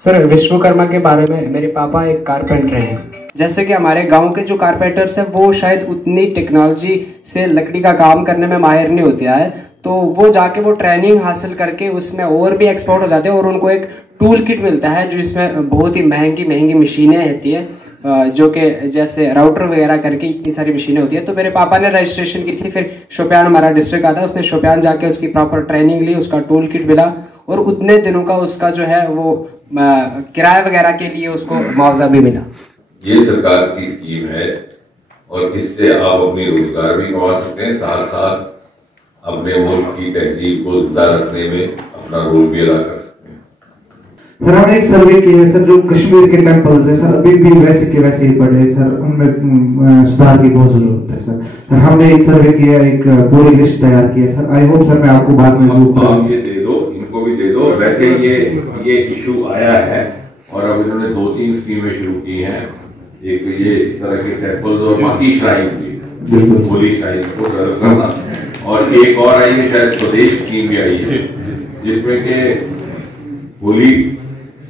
सर विश्वकर्मा के बारे में, मेरे पापा एक कारपेंटर हैं। जैसे कि हमारे गांव के जो कारपेंटर्स हैं वो शायद उतनी टेक्नोलॉजी से लकड़ी का काम करने में माहिर नहीं होते हैं, तो वो जाके वो ट्रेनिंग हासिल करके उसमें और भी एक्सपर्ट हो जाते हैं और उनको एक टूल किट मिलता है जो इसमें बहुत ही महंगी मशीनें होती है, जो कि जैसे राउटर वगैरह करके इतनी सारी मशीनें होती है। तो मेरे पापा ने रजिस्ट्रेशन की थी, फिर शोपियान हमारा डिस्ट्रिक्ट आता है, उसने शोपियान जाके उसकी प्रॉपर ट्रेनिंग ली, उसका टूल किट मिला और उतने दिनों का उसका जो है वो किराए वगैरह के लिए उसको मुआवजा भी मिला। ये सरकार की स्कीम है और इससे आप अपनी रोजगार भी कमा सकते हैं, साथ साथ अपने मुल्क की तहजीब को जिंदा रखने में अपना रोल भी अदा कर सकते हैं। सर हमने एक सर्वे किया है सर, जो कश्मीर के टेम्पल्स है सर अभी भी वैसे के वैसे ही पड़े हैं सर, उनमें सुधार की बहुत जरूरत है सर। हमने एक सर्वे किया, एक पूरी लिस्ट तैयार की है सर। आई होप सर मैं आपको बाद में आप ये दे दो, इनको भी दे दो। वैसे ये इशू आया है और अब इन्होंने 2-3 स्कीमें शुरू की हैं, एक ये इस तरह के टेम्पल्स और बाकी श्राइन्स भी, होली श्राइन्स को प्रिजर्व करना, और एक और आई है शायद स्वदेश स्कीम भी आई है जिसमें के होली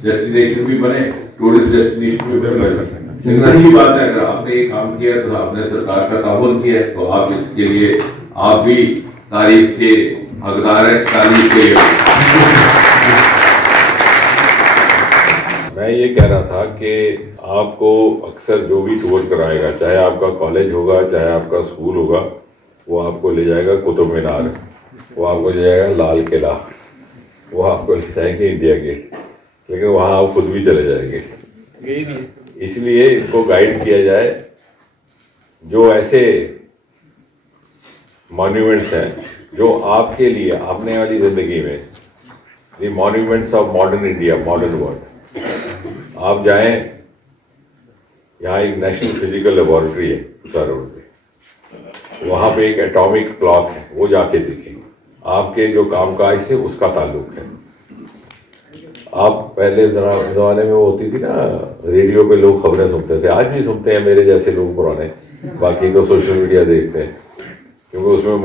डेस्टिनेशन भी बने, टूरिस्ट डेस्टिनेशन भी बने। लेकिन अच्छी बात है, अगर आपने ये काम किया तो आपने सरकार का ताउन किया है, तो आप इसके लिए आप भी तारीफ के हकदार हैं, तारीफ के। मैं ये कह रहा था कि आपको अक्सर जो भी टूर कराएगा, चाहे आपका कॉलेज होगा चाहे आपका स्कूल होगा, वो आपको ले जाएगा कुतुब मीनार, वो आपको ले जाएगा लाल किला, वो आपको ले जाएंगे इंडिया गेट, लेकिन वहाँ आप खुद भी चले जाएंगे। इसलिए इसको गाइड किया जाए, जो ऐसे मॉन्यूमेंट्स हैं जो आपके लिए आपने वाली जिंदगी में, the monuments of modern India, modern world, आप जाएं। यहाँ एक नेशनल फिजिकल लेबोरेटरी है उषा रोड पे, वहाँ पे एक एटॉमिक क्लॉक है, वो जाके देखें। आपके जो कामकाज से उसका ताल्लुक है। आप पहले जमाने में वो होती थी ना, रेडियो पे लोग खबरें सुनते थे, आज भी सुनते हैं मेरे जैसे लोग पुराने, बाकी तो सोशल मीडिया देखते हैं, क्योंकि उसमें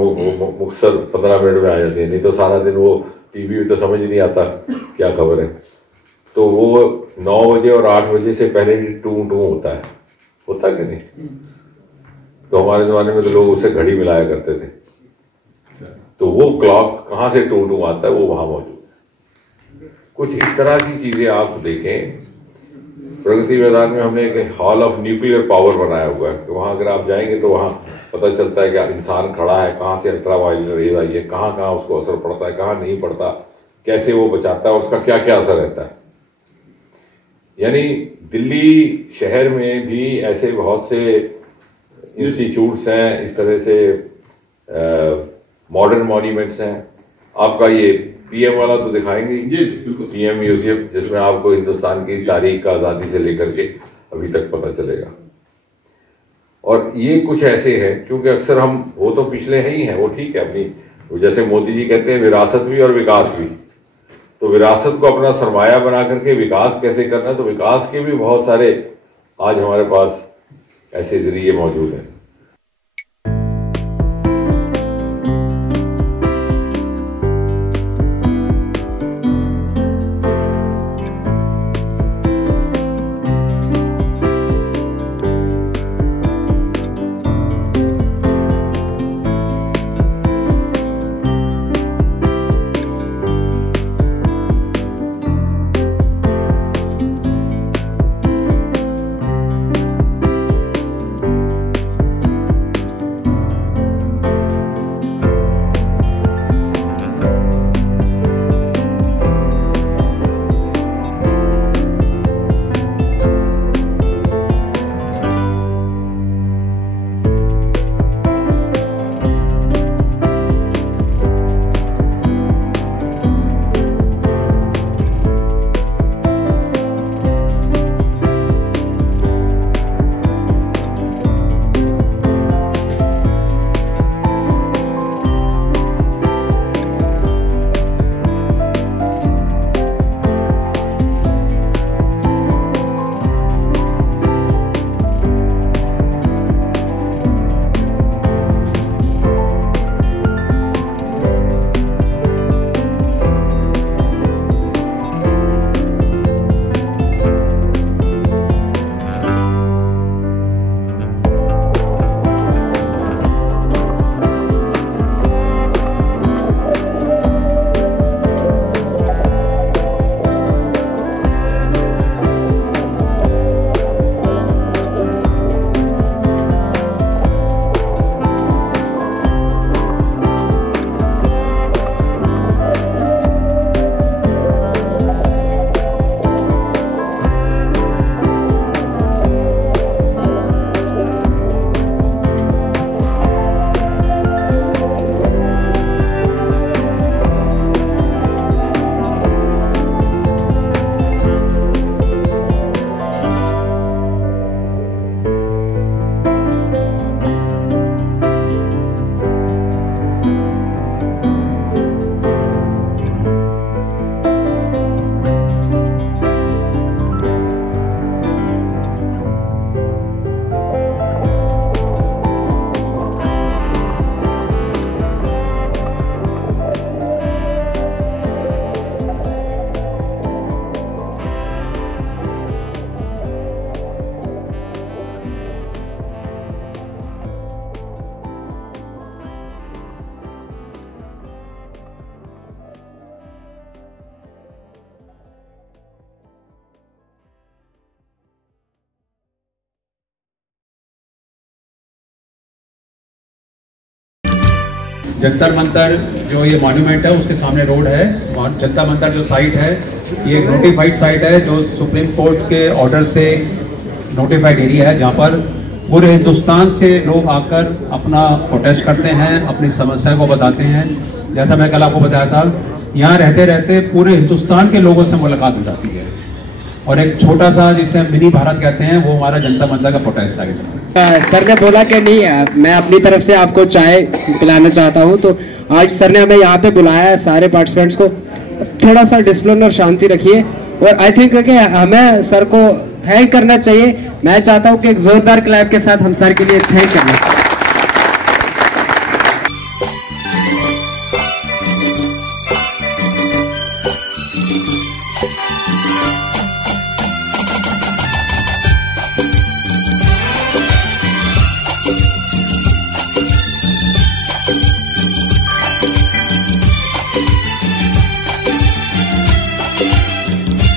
मुख्तसर 15 मिनट में आ जाती है, नहीं तो सारा दिन वो टीवी में तो समझ नहीं आता क्या खबर है। तो वो 9 बजे और 8 बजे से पहले टू होता है, होता कि नहीं? तो हमारे जमाने में तो लोग उसे घड़ी मिलाया करते थे, तो वो क्लॉक कहाँ से टू आता है, वो वहाँ मौजूद है। कुछ इस तरह की चीजें आप देखें। प्रगति मैदान में हमने एक हॉल ऑफ न्यूक्लियर पावर बनाया हुआ है, तो वहाँ अगर आप जाएंगे तो वहाँ पता चलता है कि इंसान खड़ा है, कहाँ से अल्ट्रावायलेट रेज आई है, कहाँ कहाँ उसको असर पड़ता है, कहाँ नहीं पड़ता, कैसे वो बचाता है और उसका क्या क्या असर रहता है। यानी दिल्ली शहर में भी ऐसे बहुत से इंस्टीट्यूट्स हैं, इस तरह से मॉडर्न मॉन्यूमेंट्स हैं। आपका ये पीएम वाला तो दिखाएंगे, पीएम म्यूजियम, जिसमें आपको हिंदुस्तान की तारीख का आज़ादी से लेकर के अभी तक पता चलेगा। और ये कुछ ऐसे हैं, क्योंकि अक्सर हम वो तो पिछले ही हैं, वो ठीक है अपनी, जैसे मोदी जी कहते हैं विरासत भी और विकास भी, तो विरासत को अपना सरमाया बना करके विकास कैसे करना है, तो विकास के भी बहुत सारे आज हमारे पास ऐसे जरिए मौजूद हैं। जंतर मंतर जो ये मॉन्यूमेंट है उसके सामने रोड है। जंतर मंतर जो साइट है ये एक नोटिफाइड साइट है जो सुप्रीम कोर्ट के ऑर्डर से नोटिफाइड एरिया है, जहाँ पर पूरे हिंदुस्तान से लोग आकर अपना प्रोटेस्ट करते हैं, अपनी समस्या को बताते हैं। जैसा मैं कल आपको बताया था, यहाँ रहते रहते पूरे हिंदुस्तान के लोगों से मुलाकात हो जाती है और एक छोटा सा जिसे मिनी भारत कहते हैं वो हमारा जनता मंतर का प्रोटेस्ट है। सर ने बोला कि नहीं मैं अपनी तरफ से आपको चाय पिलाना चाहता हूँ, तो आज सर ने हमें यहाँ पे बुलाया है सारे पार्टिसिपेंट्स को। थोड़ा सा डिसिप्लिन और शांति रखिए और आई थिंक कि हमें सर को थैंक करना चाहिए। मैं चाहता हूँ कि एक जोरदार क्लैप के साथ हम सर के लिए थैंक करें।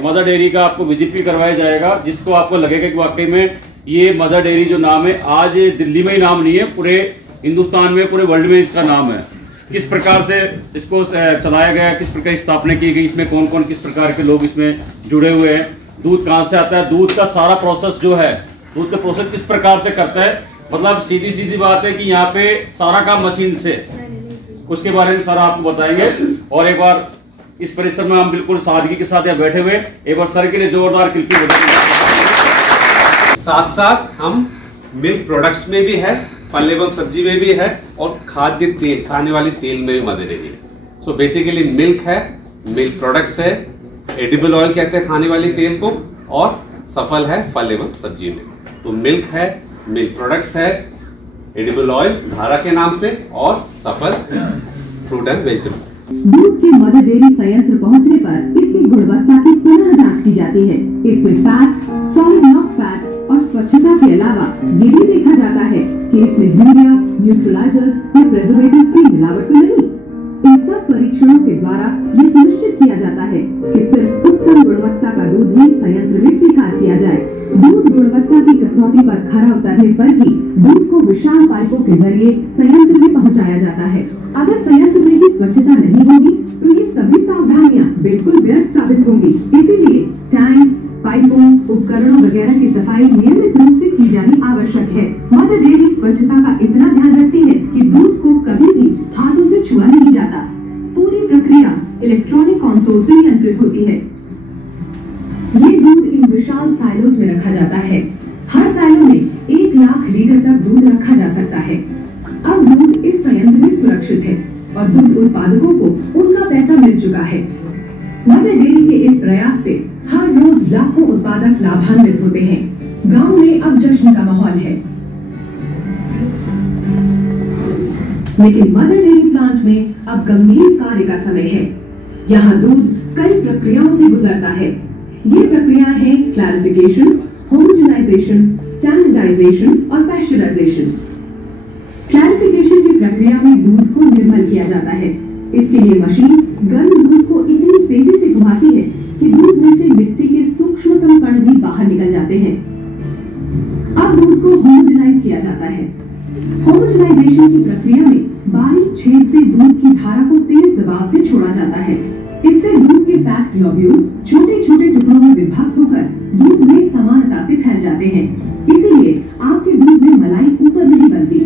मदर डेयरी का आपको विजिट भी करवाया जाएगा, जिसको आपको लगेगा कि वाकई में ये मदर डेयरी जो नाम है आज दिल्ली में ही नाम नहीं है, पूरे हिंदुस्तान में पूरे वर्ल्ड में इसका नाम है। किस प्रकार से इसको चलाया गया, किस प्रकार की स्थापना की गई, इसमें कौन कौन किस प्रकार के लोग इसमें जुड़े हुए हैं, दूध कहाँ से आता है, दूध का सारा प्रोसेस जो है, दूध का प्रोसेस किस प्रकार से करता है, मतलब सीधी सीधी बात है कि यहाँ पे सारा काम मशीन से, उसके बारे में सारा आपको बताएंगे। और एक बार इस परिसर में हम बिल्कुल सादगी के साथ यहाँ बैठे हुए, एक बार सर के लिए जोरदार क्लिपिंग बताएंगे। साथ साथ हम मिल्क प्रोडक्ट्स में भी है, फल एवं सब्जी में भी है और खाद्य तेल, खाने वाले तेल में भी मदद है। सो बेसिकली मिल्क है, मिल्क प्रोडक्ट्स है, एडिबल ऑयल कहते हैं खाने वाले तेल को, और सफल है फल एवं सब्जी में। तो मिल्क है, मिल्क प्रोडक्ट्स है, एडिबल ऑयल धारा के नाम से, और सफल फ्रूट एंड वेजिटेबल। दूध के मदर डेयरी संयंत्र पहुंचने पर इसकी गुणवत्ता की पुनः जांच की जाती है। इसमें फैट, सॉलिड नॉट फैट और स्वच्छता के अलावा ये भी देखा जाता है कि इसमें यूरिया, न्यूट्रलाइजर्स या प्रिजर्वेटिव्स की मिलावट तो नहीं। इन सब परीक्षणों के द्वारा ये सुनिश्चित किया जाता है कि सिर्फ उत्तम गुणवत्ता का दूध ही संयंत्र में स्वीकार किया जाए। दूध गुणवत्ता की कसौटी पर खरा उतरने पर ही दूध को विशाल पाइपों के जरिए संयंत्र में पहुंचाया जाता है। अगर संयंत्र में ही स्वच्छता नहीं होगी तो ये सभी सावधानियां बिल्कुल व्यर्थ साबित होंगी। इसीलिए टैंक्स, पाइपों, उपकरणों वगैरह की सफाई नियमित रूप से की जानी आवश्यक है। मदर डेयरी स्वच्छता का इतना ध्यान रखती है कि दूध को कभी भी हाथों से छुआ नहीं जाता। पूरी प्रक्रिया इलेक्ट्रॉनिक कंसोल से नियंत्रित होती है। ये दूध इन विशाल साइलोस में रखा जाता है। हर साइलो में 1 लाख लीटर तक दूध रखा जा सकता है। अब दूध इस संयंत्र में सुरक्षित है और दूध उत्पादकों को उनका पैसा मिल चुका है। मदर डेयरी के इस प्रयास से हर रोज लाखों उत्पादक लाभान्वित होते हैं। गांव में अब जश्न का माहौल है। लेकिन मदर डेयरी प्लांट में अब गंभीर कार्य का समय है। यहाँ दूध कई प्रक्रियाओं से गुजरता है। ये प्रक्रिया है क्लैरिफिकेशन, होमोजेनाइजेशन, स्टैंडर्डाइजेशन और पैस्चराइजेशन। क्लैरिफिकेशन की प्रक्रिया में दूध को निर्मल किया जाता है। इसके लिए मशीन गर्म दूध को इतनी तेजी से घुमाती है कि दूध में से मिट्टी के सूक्ष्मतम कण भी बाहर निकल जाते हैं। अब दूध को होमोजेनाइज किया जाता है। होमोजेनाइजेशन की प्रक्रिया में बारीक छेद से दूध की धारा को तेज दबाव से छोड़ा जाता है। इससे दूध के फैट ग्लोब्यूल्स छोटे छोटे टुकड़ों में विभक्त होकर दूध में समानता से फैल जाते हैं। इसीलिए आपके दूध में मलाई ऊपर नहीं बनती।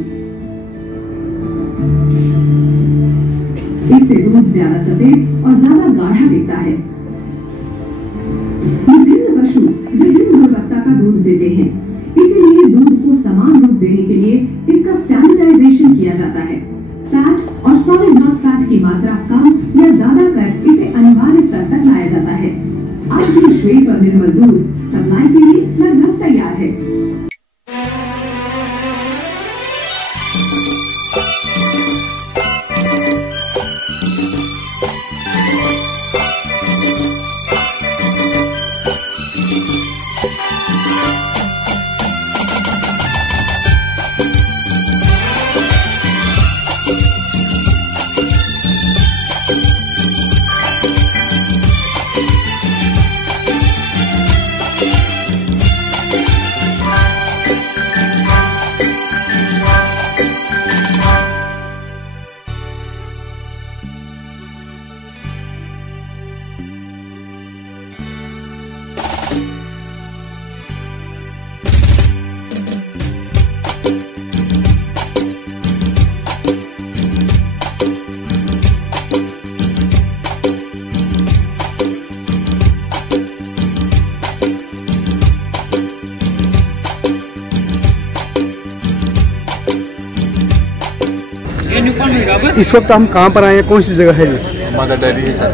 इससे दूध ज्यादा सफेद और ज्यादा गाढ़ा दिखता है। विभिन्न पशु विभिन्न गुणवत्ता का दूध देते हैं, इसीलिए दूध को समान रूप देने के लिए इसका स्टैंडर्डाइजेशन किया जाता है। फैट और सॉलिड नॉट फैट की मात्रा कम या ज्यादा कर इसे अनिवार्य स्तर तक लाया जाता है। अब ये श्वेत और निर्मल दूध सप्लाई के लिए लगभग तैयार है। इस वक्त हम कहाँ पर आए हैं, कौन सी जगह है ये? मदर डेयरी है सर।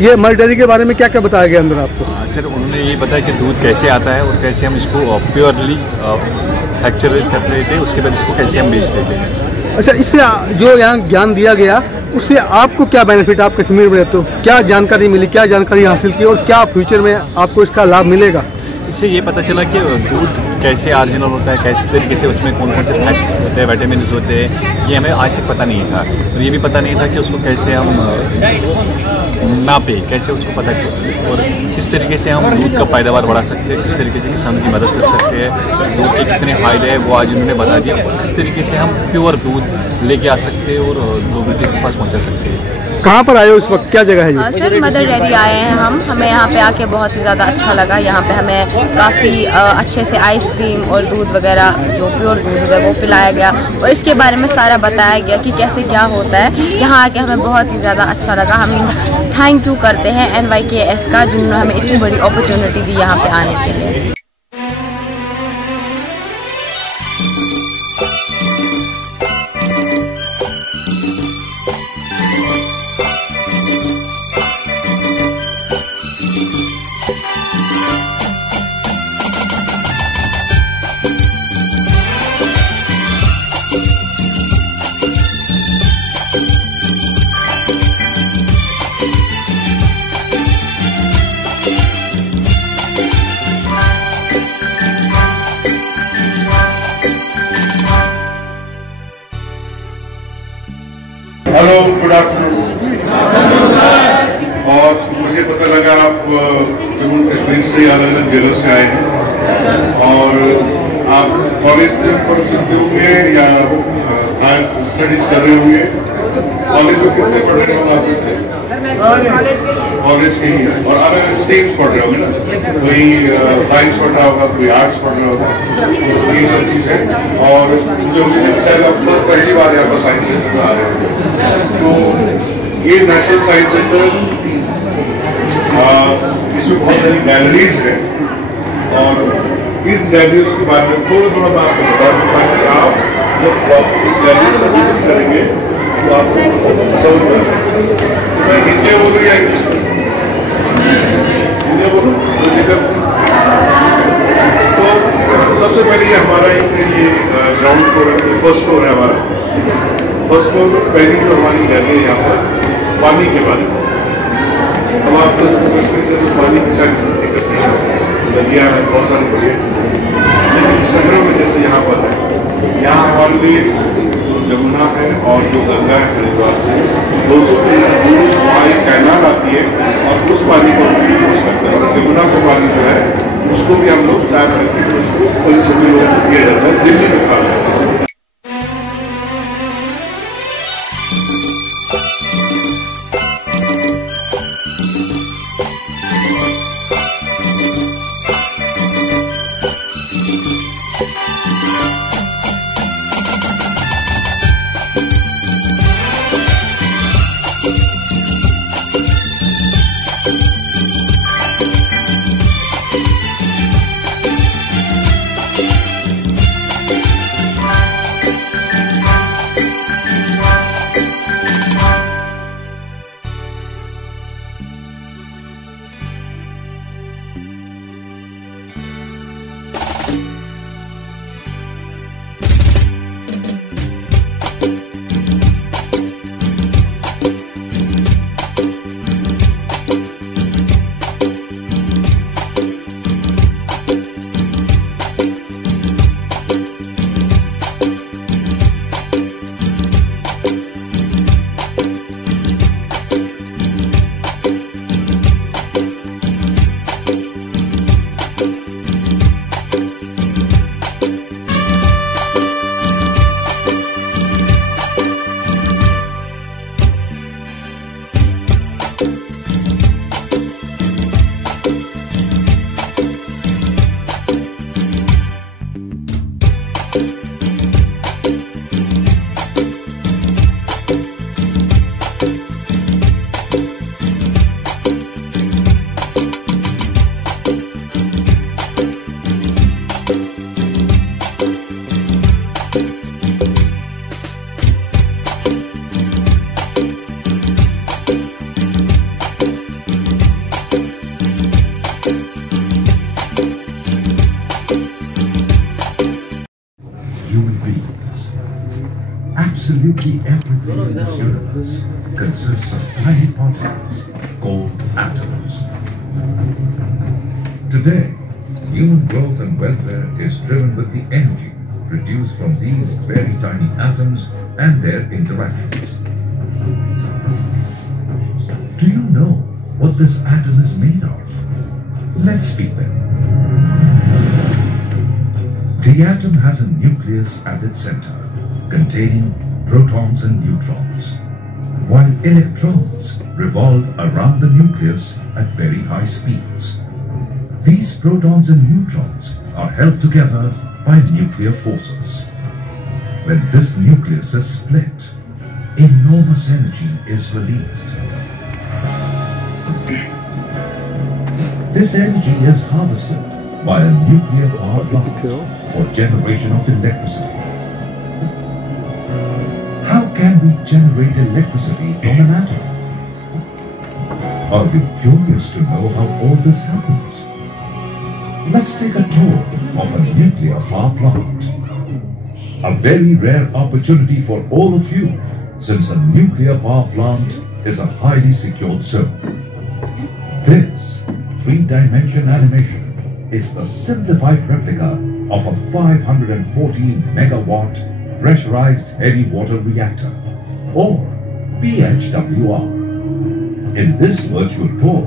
ये मदर डेयरी के बारे में क्या क्या बताया गया अंदर आपको? सर उन्होंने ये बताया कि दूध कैसे आता है और कैसे हम इसको प्योरली फैक्चराइज कर रहे थे, उसके बाद इसको कैसे हम बेच देते हैं। अच्छा, इससे जो यहाँ ज्ञान दिया गया उससे आपको क्या बेनिफिट, आप कश्मीर में रहते हो, क्या जानकारी मिली, क्या जानकारी हासिल की और क्या फ्यूचर में आपको इसका लाभ मिलेगा? इससे ये पता चला कि दूध कैसे ऑरिजिनल होता है, कैसे तरीके से उसमें कौन कौन से फैट्स होते हैं, विटामिन होते हैं, ये हमें आज तक पता नहीं था। और ये भी पता नहीं था कि उसको कैसे हम नापे, कैसे उसको पता चले और किस तरीके से हम दूध का पैदावार बढ़ा सकते हैं, किस तरीके से किसान की मदद कर सकते हैं, दूध के कितने फ़ायदे हैं वो आज उन्होंने बता दिया। और किस तरीके से हम प्योर दूध लेके आ सकते हैं और लोगों के पास पहुँचा सकते हैं। कहाँ पर आए हो इस वक्त, क्या जगह है ये? सर मदर डेयरी आए हैं हमें यहाँ पे आके बहुत ही ज़्यादा अच्छा लगा। यहाँ पे हमें काफ़ी अच्छे से आइसक्रीम और दूध वगैरह जो प्योर दूध है वो पिलाया गया और इसके बारे में सारा बताया गया कि कैसे क्या होता है। यहाँ आके हमें बहुत ही ज़्यादा अच्छा लगा। हम थैंक यू करते हैं NYKS का, जिन्होंने हमें इतनी बड़ी अपॉर्चुनिटी दी यहाँ पे आने के लिए। Hello, good afternoon. और मुझे पता लगा आप जम्मू कश्मीर से अलग अलग जगह से आए हैं और आप कॉलेज में पढ़ सकते होंगे या स्टडीज कर रहे होंगे। कॉलेज में कितने पढ़ रहे होंगे आप इससे? कॉलेज के ही है और अलग स्ट्रीम्स पढ़ रहे होंगे ना, कोई साइंस पढ़ रहा होगा, कोई आर्ट्स पढ़ रहा होगा, ये सब चीज़ें। और मुझे शायद आप पहली बार यहाँ पर साइंस सेंटर में आ रहे हैं, तो ये नेशनल साइंस सेंटर, इसमें बहुत सारी गैलरीज है और इस गैलरीज के बारे में थोड़ा मैं आपको बता दूँ कि आप जब गैलरीज को विजिट करेंगे तो आपको समझ में आ सकते। मैं हिंदी बोलूँ या इंग्लिश बोलूँ? हिंदी बोलूँ तो दिक्कत। तो सबसे पहले ये हमारा ये ग्राउंड फ्लोर है, फर्स्ट फ्लोर है हमारा। फर्स्ट फ्लोर में पहली जो हमारी गैलरी है यहाँ पर पानी के बारे में। अब आप तो कश्मीर से तो पानी की शायद दिक्कत नहीं है, नदियाँ हैं बहुत सारी बड़ी, लेकिन शहरों में जैसे यहाँ पर है, यहाँ हमारे लिए जो जमुना है और जो गंगा है हरिद्वार से 200 किलोमीटर दूर वहाँ एक कैनाल आती है और उस पानी को हम यूज करते हैं। और यमुना का पानी जो है उसको भी हम लोग टैप करके उसको कई सभी लोगों को दिया जाता है, दिल्ली में खास करके। Absolutely everything in this universe consists of tiny particles called atoms. Today, human growth and welfare is driven with the energy produced from these very tiny atoms and their interactions. Do you know what this atom is made of? Let's speak then. The atom has a nucleus at its center, containing protons and neutrons, while electrons revolve around the nucleus at very high speeds. These protons and neutrons are held together by nuclear forces. When this nucleus is split, enormous energy is released. This energy is harvested by a nuclear power plant for generation of electricity. How can we generate electricity from an atom? Are you curious to know how all this happens? Let's take a tour of a nuclear power plant. A very rare opportunity for all of you, since a nuclear power plant is a highly secured zone. This three-dimension animation is the simplified replica of a 514 megawatt pressurized heavy water reactor, or PHWR. In this virtual tour,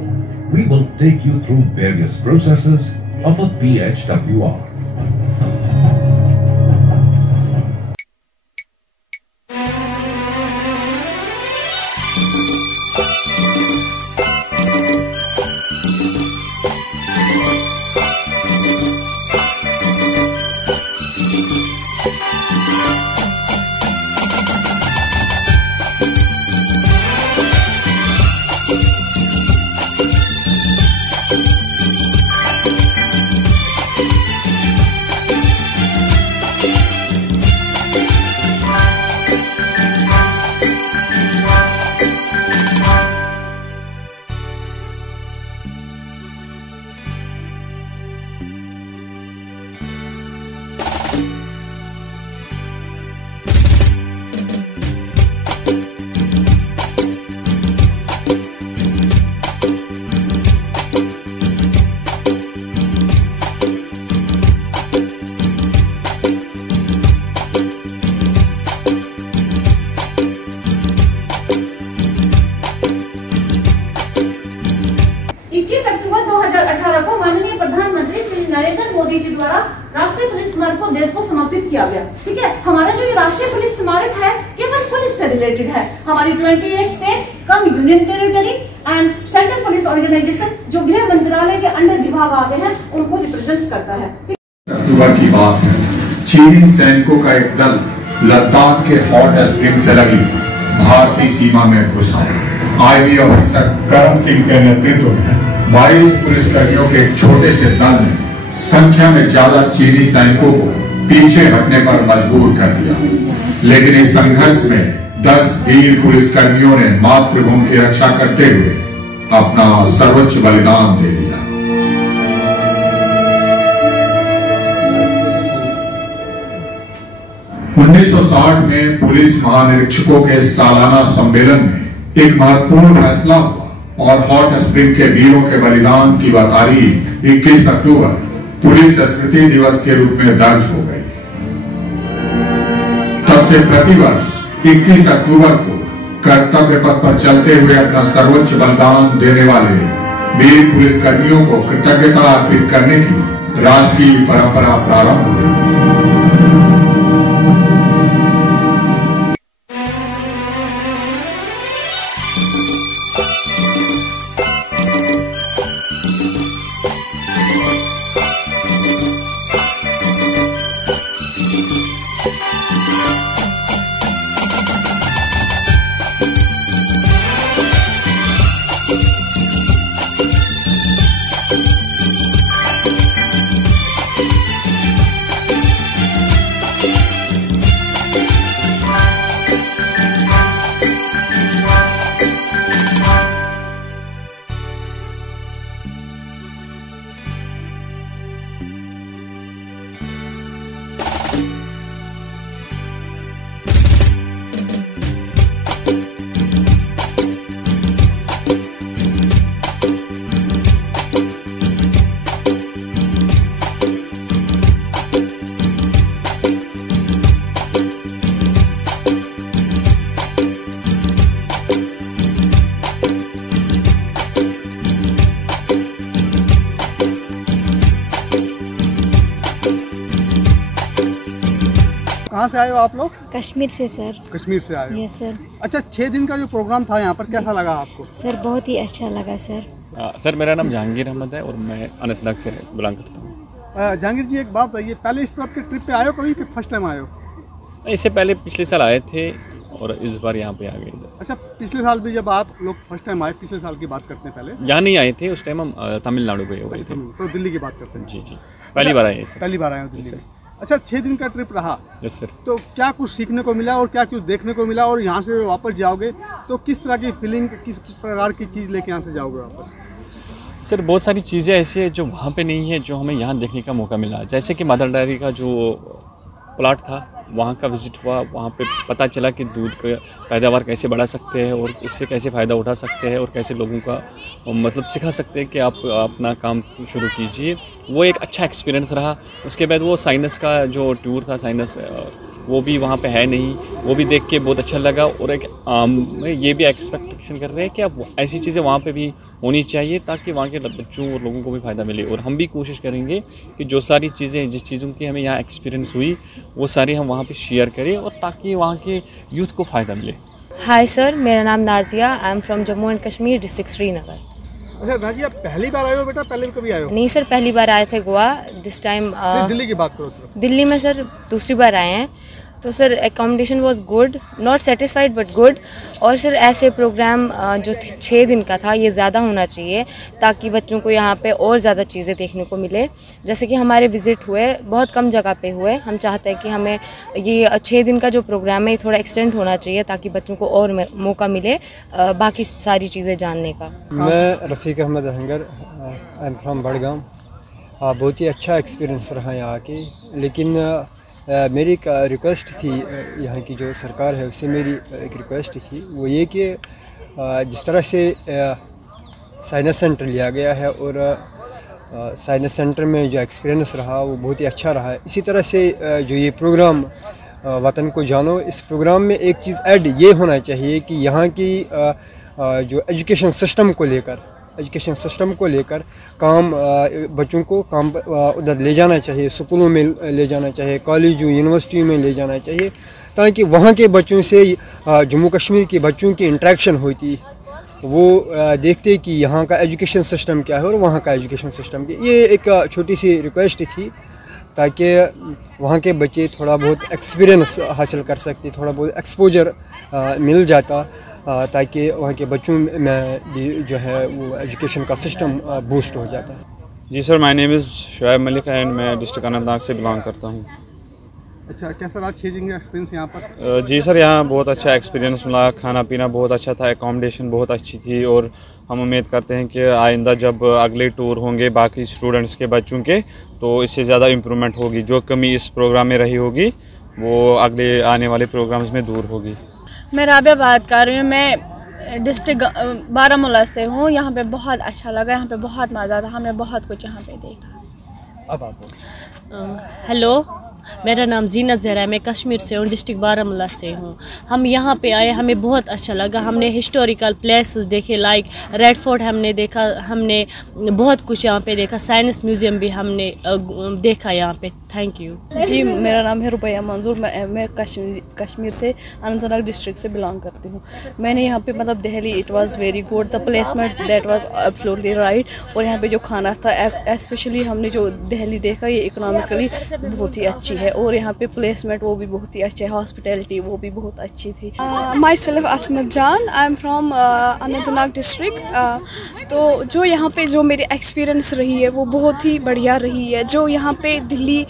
we will take you through various processes of a PHWR. Modi ji द्वारा राष्ट्रीय police स्मारक को देश को समर्पित किया गया। ठीक है, हमारा जो ये राष्ट्रीय पुलिस स्मारक है केवल पुलिस से रिलेटेड है। हमारी 28 states cum union territory and central police organisation जो गृह मंत्रालय के अंडर विभाग आते हैं उनको रिप्रेजेंट करता है। अक्टूबर की बात है, चीनी सैनिकों का एक दल लद्दाख के हॉट स्प्रिंग से लगी भारतीय सीमा में घुसा। आईबी ऑफिसर करम सिंह के नेतृत्व में 22 पुलिसकर्मियों के एक छोटे से दल ने संख्या में ज्यादा चीनी सैनिकों को पीछे हटने पर मजबूर कर दिया, लेकिन इस संघर्ष में 10 वीर पुलिसकर्मियों ने मातृभूमि की रक्षा करते हुए अपना सर्वोच्च बलिदान दे दिया। उन्नीस में पुलिस महानिरीक्षकों के सालाना सम्मेलन में एक महत्वपूर्ण फैसला हुआ और हॉट स्प्रिंग के वीरों के बलिदान की तारीख 21 अक्टूबर पुलिस स्मृति दिवस के रूप में दर्ज हो गई। तब से प्रतिवर्ष 21 अक्टूबर को कर्तव्य पथ पर चलते हुए अपना सर्वोच्च बलिदान देने वाले वीर पुलिसकर्मियों को कृतज्ञता अर्पित करने की राष्ट्रीय परंपरा प्रारंभ हुई। कहाँ से आए हो आप लोग? कश्मीर से सर। कश्मीर से आए हो? Yes sir. अच्छा, 6 दिन का जो प्रोग्राम था यहाँ पर कैसा लगा आपको? सर बहुत ही अच्छा लगा सर। सर मेरा नाम जहांगीर अहमद है और मैं अनंतनाग से बिलोंग करता हूँ। जहांगीर जी, एक बात बताइए, पहले इस बात के ट्रिप पे आए हो कभी कि फर्स्ट टाइम आए हो? इससे पहले पिछले साल आए थे और इस बार यहाँ पे आ गए। अच्छा, पिछले साल भी जब आप लोग फर्स्ट टाइम आए, पिछले साल की बात करते हैं पहले? यहाँ नहीं आए थे, उस टाइम हम तमिलनाडु गए हुए थे। तो दिल्ली की बात करते हैं? जी जी, पहली बार आए सर। पहली बार आए हो दिल्ली में। अच्छा, 6 दिन का ट्रिप रहा। Yes sir. तो क्या कुछ सीखने को मिला और क्या कुछ देखने को मिला, और यहाँ से वापस जाओगे तो किस तरह की फीलिंग, किस प्रकार की चीज़ लेके यहाँ से जाओगे वापस? सर बहुत सारी चीज़ें ऐसी है जो वहाँ पे नहीं है, जो हमें यहाँ देखने का मौका मिला। जैसे कि मदर डेयरी का जो प्लाट था, वहाँ का विज़िट हुआ, वहाँ पे पता चला कि दूध का पैदावार कैसे बढ़ा सकते हैं और उससे कैसे फ़ायदा उठा सकते हैं और कैसे लोगों का मतलब सिखा सकते हैं कि आप अपना काम शुरू कीजिए। वो एक अच्छा एक्सपीरियंस रहा। उसके बाद वो साइनस का जो टूर था, साइनस वो भी वहाँ पे है नहीं, वो भी देख के बहुत अच्छा लगा। और एक ये भी एक्सपेक्टेशन कर रहे हैं कि अब ऐसी चीज़ें वहाँ पे भी होनी चाहिए ताकि वहाँ के बच्चों और लोगों को भी फ़ायदा मिले। और हम भी कोशिश करेंगे कि जो सारी चीज़ें, जिस चीज़ों की हमें यहाँ एक्सपीरियंस हुई, वो सारी हम वहाँ पे शेयर करें और ताकि वहाँ के यूथ को फ़ायदा मिले। हाय सर, मेरा नाम नाजिया, आई am from Jammu and Kashmir, district Srinagar. अच्छा नाजिया, पहली बार आए हो बेटा? पहले कभी आए हो? नहीं सर, पहली बार आए थे गोवा। दिस टाइम दिल्ली की बात करो सर। दिल्ली में सर दूसरी बार आए हैं। तो sir accommodation was good, not satisfied but good. और सर ऐसे प्रोग्राम जो 6 दिन का था, ये ज़्यादा होना चाहिए ताकि बच्चों को यहाँ पे और ज़्यादा चीज़ें देखने को मिले। जैसे कि हमारे विज़िट हुए, बहुत कम जगह पे हुए। हम चाहते हैं कि हमें ये 6 दिन का जो प्रोग्राम है ये थोड़ा एक्सटेंड होना चाहिए ताकि बच्चों को और मौका मिले बाकी सारी चीज़ें जानने का। मैं Rafiq Ahmad Ahangar, I am from Budgam. बहुत ही अच्छा एक्सपीरियंस रहा यहाँ की, लेकिन मेरी एक रिक्वेस्ट थी यहाँ की जो सरकार है उससे मेरी एक रिक्वेस्ट थी, वो ये कि जिस तरह से साइनस सेंटर लिया गया है और साइनस सेंटर में जो एक्सपीरियंस रहा वो बहुत ही अच्छा रहा है, इसी तरह से जो ये प्रोग्राम वतन को जानो, इस प्रोग्राम में एक चीज़ ऐड ये होना चाहिए कि यहाँ की जो एजुकेशन सिस्टम को लेकर काम, बच्चों को काम उधर ले जाना चाहिए, स्कूलों में ले जाना चाहिए, कॉलेजों यूनिवर्सिटियों में ले जाना चाहिए, ताकि वहाँ के बच्चों से जम्मू कश्मीर के बच्चों की इंटरेक्शन होती, वो देखते कि यहाँ का एजुकेशन सिस्टम क्या है और वहाँ का एजुकेशन सिस्टम क्या। ये एक छोटी सी रिक्वेस्ट थी ताकि वहाँ के बच्चे थोड़ा बहुत एक्सपीरियंस हासिल कर सकते, थोड़ा बहुत एक्सपोजर मिल जाता, ताकि वहाँ के बच्चों में भी जो है वो एजुकेशन का सिस्टम बूस्ट हो जाता है। जी sir, my name is Shoaib Malik and मैं डिस्ट्रिक्ट अनंतनाग से बिलोंग करता हूँ। अच्छा, कैसा रहा 6 दिन का एक्सपीरियंस यहाँ पर? जी सर, यहाँ बहुत अच्छा एक्सपीरियंस मिला, खाना पीना बहुत अच्छा था, एकोमोडेशन बहुत अच्छी थी और हम उम्मीद करते हैं कि आइंदा जब अगले टूर होंगे बाकी स्टूडेंट्स के बच्चों के, तो इससे ज़्यादा इम्प्रूवमेंट होगी। जो कमी इस प्रोग्राम में रही होगी वो अगले आने वाले प्रोग्राम्स में दूर होगी। मैं राबिया बात कर रही हूँ, मैं डिस्ट्रिक्ट बारामूला से हूँ। यहाँ पे बहुत अच्छा लगा, यहाँ पे बहुत मज़ा था, हमने बहुत कुछ यहाँ पे देखा। अब आप हेलो, मेरा नाम जीनत ज़हरा है, मैं कश्मीर से हूँ, डिस्ट्रिक्ट बारामूला से हूँ। हम यहाँ पे आए, हमें बहुत अच्छा लगा। हमने हिस्टोरिकल प्लेसेस देखे, लाइक रेड फोर्ट हमने देखा, हमने बहुत कुछ यहाँ पे देखा, साइंस म्यूज़ियम भी हमने देखा यहाँ पे। थैंक यू जी। मेरा नाम है रुपैया मंजूर, मैं कश्मीर से अनंतनाग डिस्ट्रिक्ट से बिलोंग करती हूँ। मैंने यहाँ पे मतलब Delhi, it was very good, the placement that was absolutely right. और यहाँ पे जो खाना था, स्पेशली हमने जो दिल्ली देखा, ये इकोनॉमिकली बहुत ही अच्छी है और यहाँ पे प्लेसमेंट वो भी बहुत ही अच्छा है, हॉस्पिटैलिटी वो भी बहुत अच्छी थी। माई सेल्फ असमत जान, आई एम फ्रॉम अनंतनाग डिस्ट्रिक्ट। तो जो यहाँ पे जो मेरी एक्सपीरियंस रही है वो बहुत ही बढ़िया रही है। जो यहाँ पे दिल्ली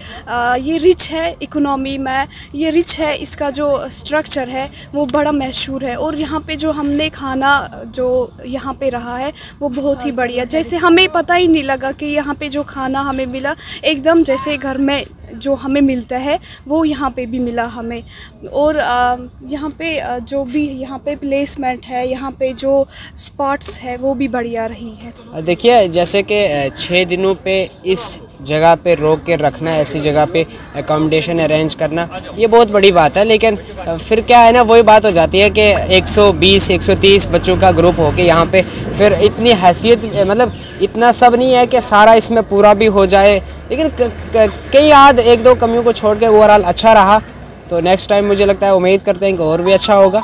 ये रिच है इकोनॉमी में, ये रिच है, इसका जो स्ट्रक्चर है वो बड़ा मशहूर है। और यहाँ पे जो हमने खाना जो यहाँ पे रहा है वो बहुत ही बढ़िया, जैसे हमें पता ही नहीं लगा कि यहाँ पे जो खाना हमें मिला एकदम जैसे घर में जो हमें मिलता है वो यहाँ पे भी मिला हमें। और यहाँ पे जो भी यहाँ पे प्लेसमेंट है, यहाँ पे जो स्पॉट्स है वो भी बढ़िया रही है। देखिए, जैसे कि 6 दिनों पे इस जगह पे रोक के रखना, ऐसी जगह पे एकोमोडेशन अरेंज करना, ये बहुत बड़ी बात है। लेकिन फिर क्या है ना, वही बात हो जाती है कि 120-130 बच्चों का ग्रुप हो के यहाँ पे फिर इतनी हैसियत, मतलब इतना सब नहीं है कि सारा इसमें पूरा भी हो जाए, लेकिन कई याद 1-2 कमियों को छोड़ के ओवरऑल अच्छा रहा। तो नेक्स्ट टाइम मुझे लगता है, उम्मीद करते हैं कि और भी अच्छा होगा।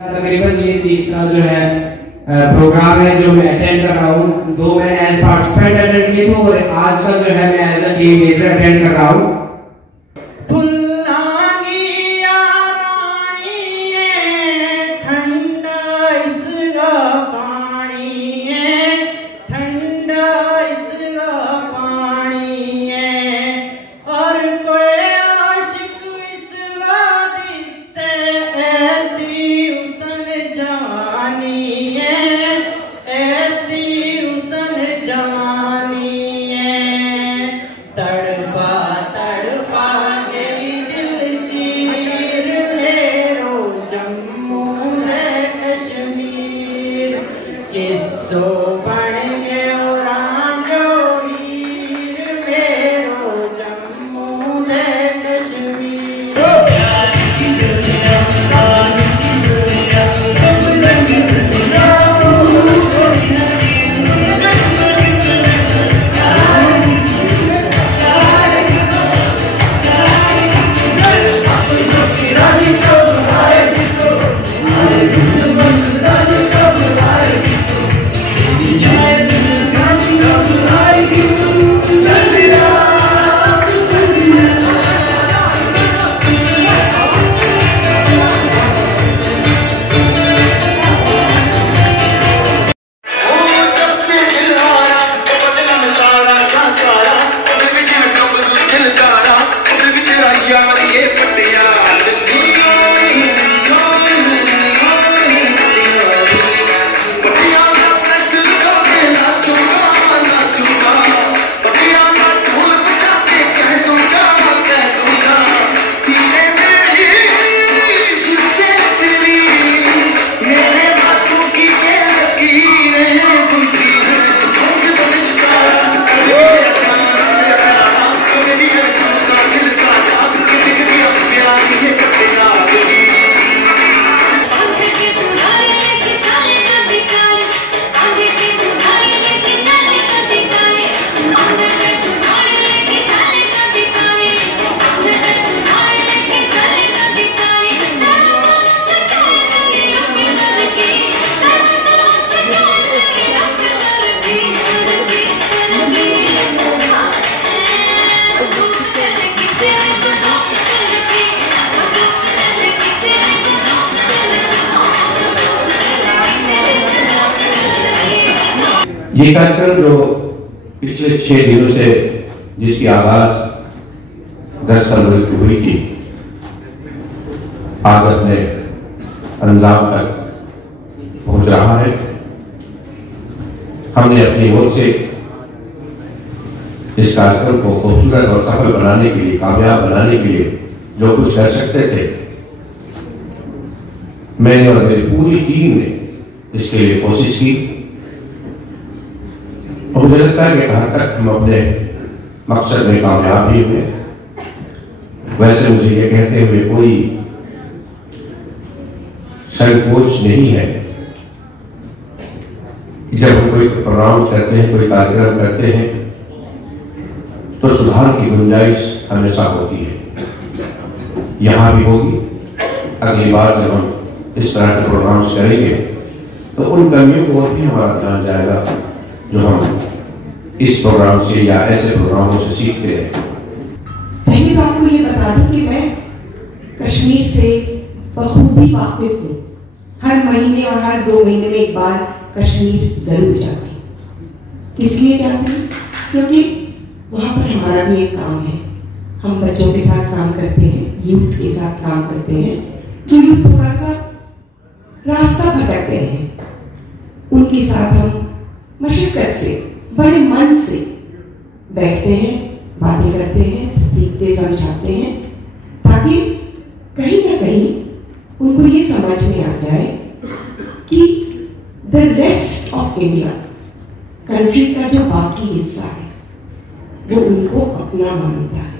तकरीबन ये तीसरा जो है प्रोग्राम है जो मैं अटेंड कर रहा हूँ। 2 मैंने एज पार्टिसिपेंट अटेंड किए थे और आज का जो है मैं as a team leader attend कर रहा हूँ। ये कार्यक्रम जो पिछले 6 दिनों से जिसकी आगाज 10 फरवरी को हुई थी, आज अपने अंजाम तक पहुंच रहा है। हमने अपनी ओर से इस कार्यक्रम को खूबसूरत और सफल बनाने के लिए, कामयाब बनाने के लिए जो कुछ कर सकते थे, मैंने और मेरी पूरी टीम ने इसके लिए कोशिश की। और मुझे लगता है कि कहां तक हम अपने मकसद में कामयाब भी हुए। वैसे मुझे ये कहते हुए कोई संकोच नहीं है कि जब हम कोई प्रोग्राम करते हैं, कोई कार्यक्रम करते हैं, सुधार की गुंजाइश हमेशा होती है, यहाँ भी होगी। अगली बार जब हम इस तरह के प्रोग्राम्स करेंगे तो उन कमियों को भी हमारा ध्यान जाएगा जो हम इस प्रोग्राम से या ऐसे प्रोग्रामों से सीखते हैं। पहले तो आपको ये बता दूं कि मैं कश्मीर से बखूबी वाकिफ हूँ। हर महीने और हर 2 महीने में एक बार कश्मीर जरूर जाती हूँ। किस लिए जाती हूँ? क्योंकि वहाँ पर हमारा भी एक काम है। हम बच्चों के साथ काम करते हैं, यूथ के साथ काम करते हैं। तो यूथ थोड़ा सा रास्ता भटक गए हैं, उनके साथ हम मशक्कत से, बड़े मन से बैठते हैं, बातें करते हैं, सीखते समझाते हैं, ताकि कहीं ना कहीं उनको ये समझ में आ जाए कि the rest of India, country का जो बाकी हिस्सा है, वो उनको अपना मानता है।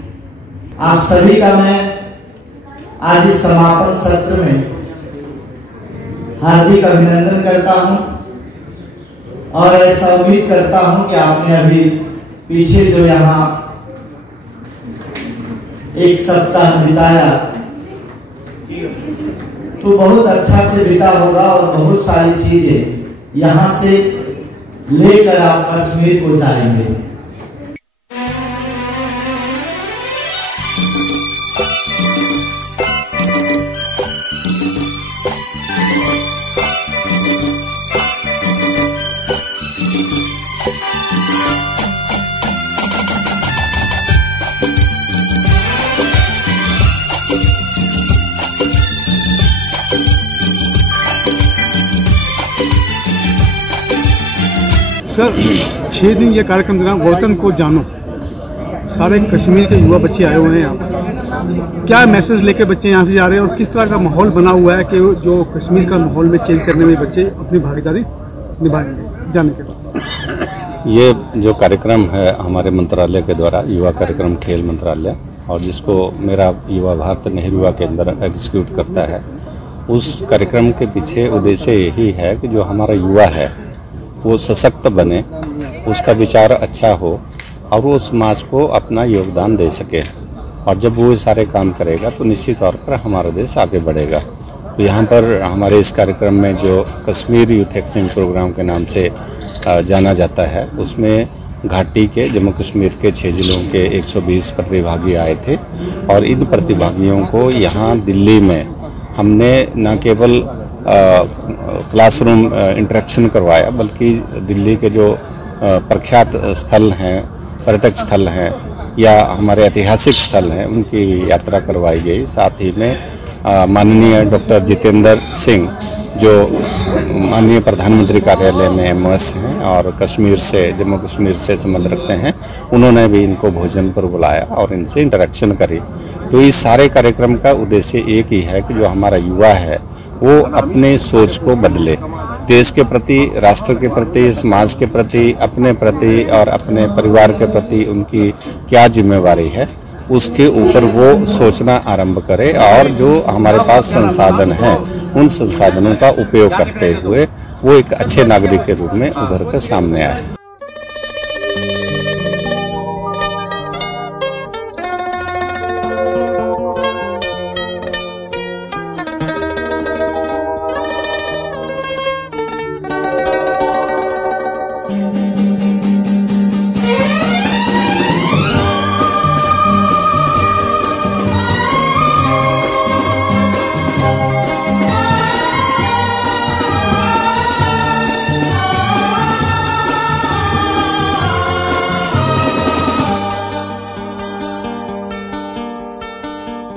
आप सभी का मैं आज इस समापन सत्र में हार्दिक अभिनंदन करता हूं और ऐसा उम्मीद करता हूं कि आपने अभी पीछे जो यहाँ एक सप्ताह बिताया तो बहुत अच्छा से बीता होगा और बहुत सारी चीजें यहाँ से लेकर आप कश्मीर को जाएंगे। सर 6 दिन ये कार्यक्रम दौरान वतन को जानो, सारे कश्मीर के युवा बच्चे आए हुए हैं यहाँ पर। क्या मैसेज लेके बच्चे यहाँ से जा रहे हैं और किस तरह का माहौल बना हुआ है कि जो कश्मीर का माहौल में चेंज करने में बच्चे अपनी भागीदारी निभाएंगे जाने के बाद? ये जो कार्यक्रम है हमारे मंत्रालय के द्वारा, युवा कार्यक्रम खेल मंत्रालय, और जिसको मेरा युवा भारत नेहरू युवा केंद्र एग्जीक्यूट करता है, उस कार्यक्रम के पीछे उद्देश्य यही है कि जो हमारा युवा है वो सशक्त बने, उसका विचार अच्छा हो और वो समाज को अपना योगदान दे सके। और जब वो सारे काम करेगा तो निश्चित तौर पर हमारा देश आगे बढ़ेगा। तो यहाँ पर हमारे इस कार्यक्रम में जो कश्मीर यूथ एक्सचेंज प्रोग्राम के नाम से जाना जाता है, उसमें घाटी के जम्मू कश्मीर के 6 जिलों के 120 प्रतिभागी आए थे और इन प्रतिभागियों को यहाँ दिल्ली में हमने न केवल क्लासरूम इंटरेक्शन करवाया, बल्कि दिल्ली के जो प्रख्यात स्थल हैं, पर्यटक स्थल हैं या हमारे ऐतिहासिक स्थल हैं, उनकी यात्रा करवाई गई। साथ ही में माननीय डॉक्टर जितेंद्र सिंह जो माननीय प्रधानमंत्री कार्यालय में एमओएस हैं और कश्मीर से, जम्मू कश्मीर से संबंध रखते हैं, उन्होंने भी इनको भोजन पर बुलाया और इनसे इंटरेक्शन करी। तो इस सारे कार्यक्रम का उद्देश्य एक ही है कि जो हमारा युवा है वो अपने सोच को बदले, देश के प्रति, राष्ट्र के प्रति, समाज के प्रति, अपने प्रति और अपने परिवार के प्रति उनकी क्या जिम्मेवारी है, उसके ऊपर वो सोचना आरंभ करे और जो हमारे पास संसाधन हैं उन संसाधनों का उपयोग करते हुए वो एक अच्छे नागरिक के रूप में उभर कर सामने आए।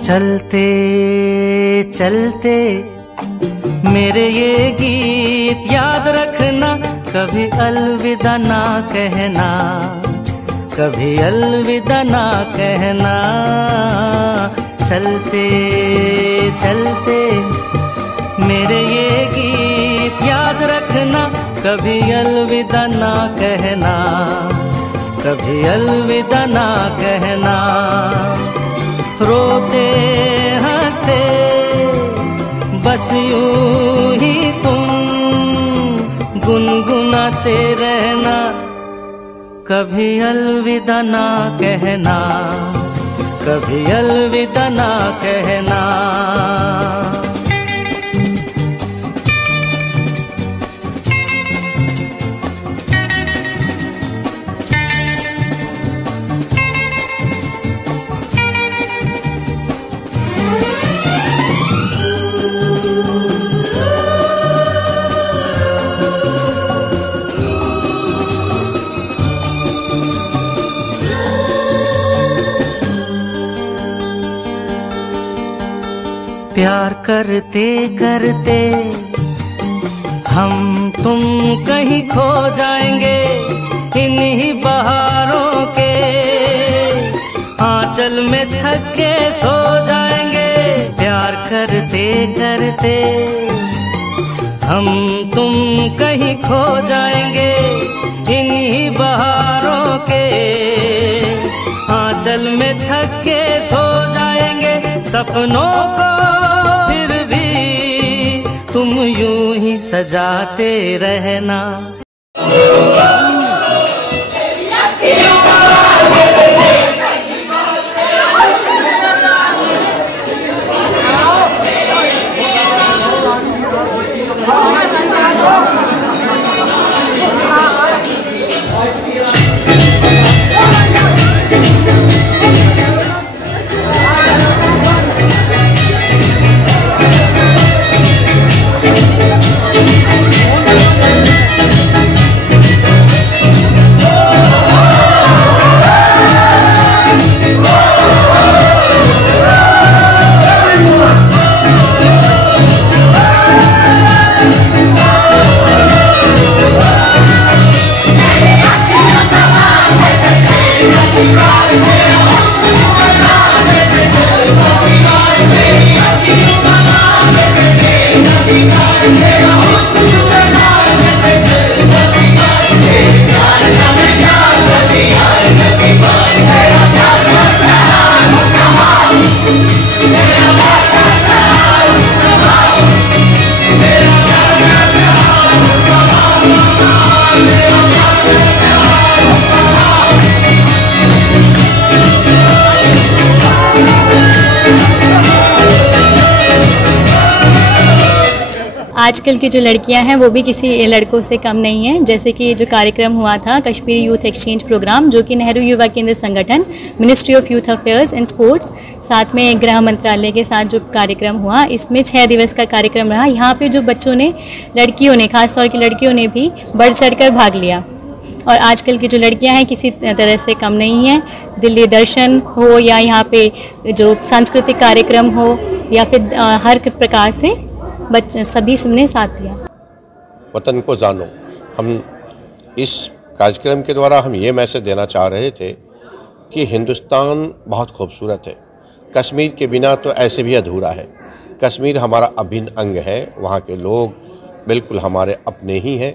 चलते चलते मेरे ये गीत याद रखना, कभी अलविदा ना कहना, कभी अलविदा ना कहना। चलते चलते मेरे ये गीत याद रखना, कभी अलविदा ना कहना, कभी अलविदा ना कहना। रोते हंसते बस यूं ही तुम गुनगुनाते रहना, कभी अलविदा ना कहना, कभी अलविदा ना कहना। प्यार करते करते हम तुम कहीं खो जाएंगे, इन्हीं बहारों के आंचल में थक के सो जाएंगे। प्यार करते करते हम तुम कहीं खो जाएंगे, इन्हीं बहारों के आंचल में थक के सो जाएंगे। सपनों को फिर भी तुम यूं ही सजाते रहना। आजकल की जो लड़कियां हैं वो भी किसी लड़कों से कम नहीं हैं। जैसे कि जो कार्यक्रम हुआ था कश्मीरी यूथ एक्सचेंज प्रोग्राम, जो कि नेहरू युवा केंद्र संगठन, ministry of youth affairs and sports, साथ में गृह मंत्रालय के साथ जो कार्यक्रम हुआ, इसमें 6 दिवस का कार्यक्रम रहा। यहाँ पे जो बच्चों ने, लड़कियों ने, खासतौर की लड़कियों ने भी बढ़ चढ़कर भाग लिया। और आजकल की जो लड़कियां हैं किसी तरह से कम नहीं हैं। दिल्ली दर्शन हो या यहाँ पे जो सांस्कृतिक कार्यक्रम हो या फिर हर प्रकार से बच्चे सभी सबने साथ दिया। वतन को जानो, हम इस कार्यक्रम के द्वारा हम ये मैसेज देना चाह रहे थे कि हिंदुस्तान बहुत खूबसूरत है। कश्मीर के बिना तो ऐसे भी अधूरा है। कश्मीर हमारा अभिन्न अंग है, वहाँ के लोग बिल्कुल हमारे अपने ही हैं।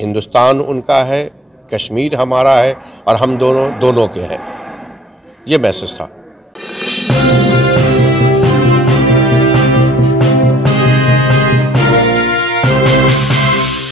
हिंदुस्तान उनका है, कश्मीर हमारा है और हम दोनों के हैं। ये मैसेज था।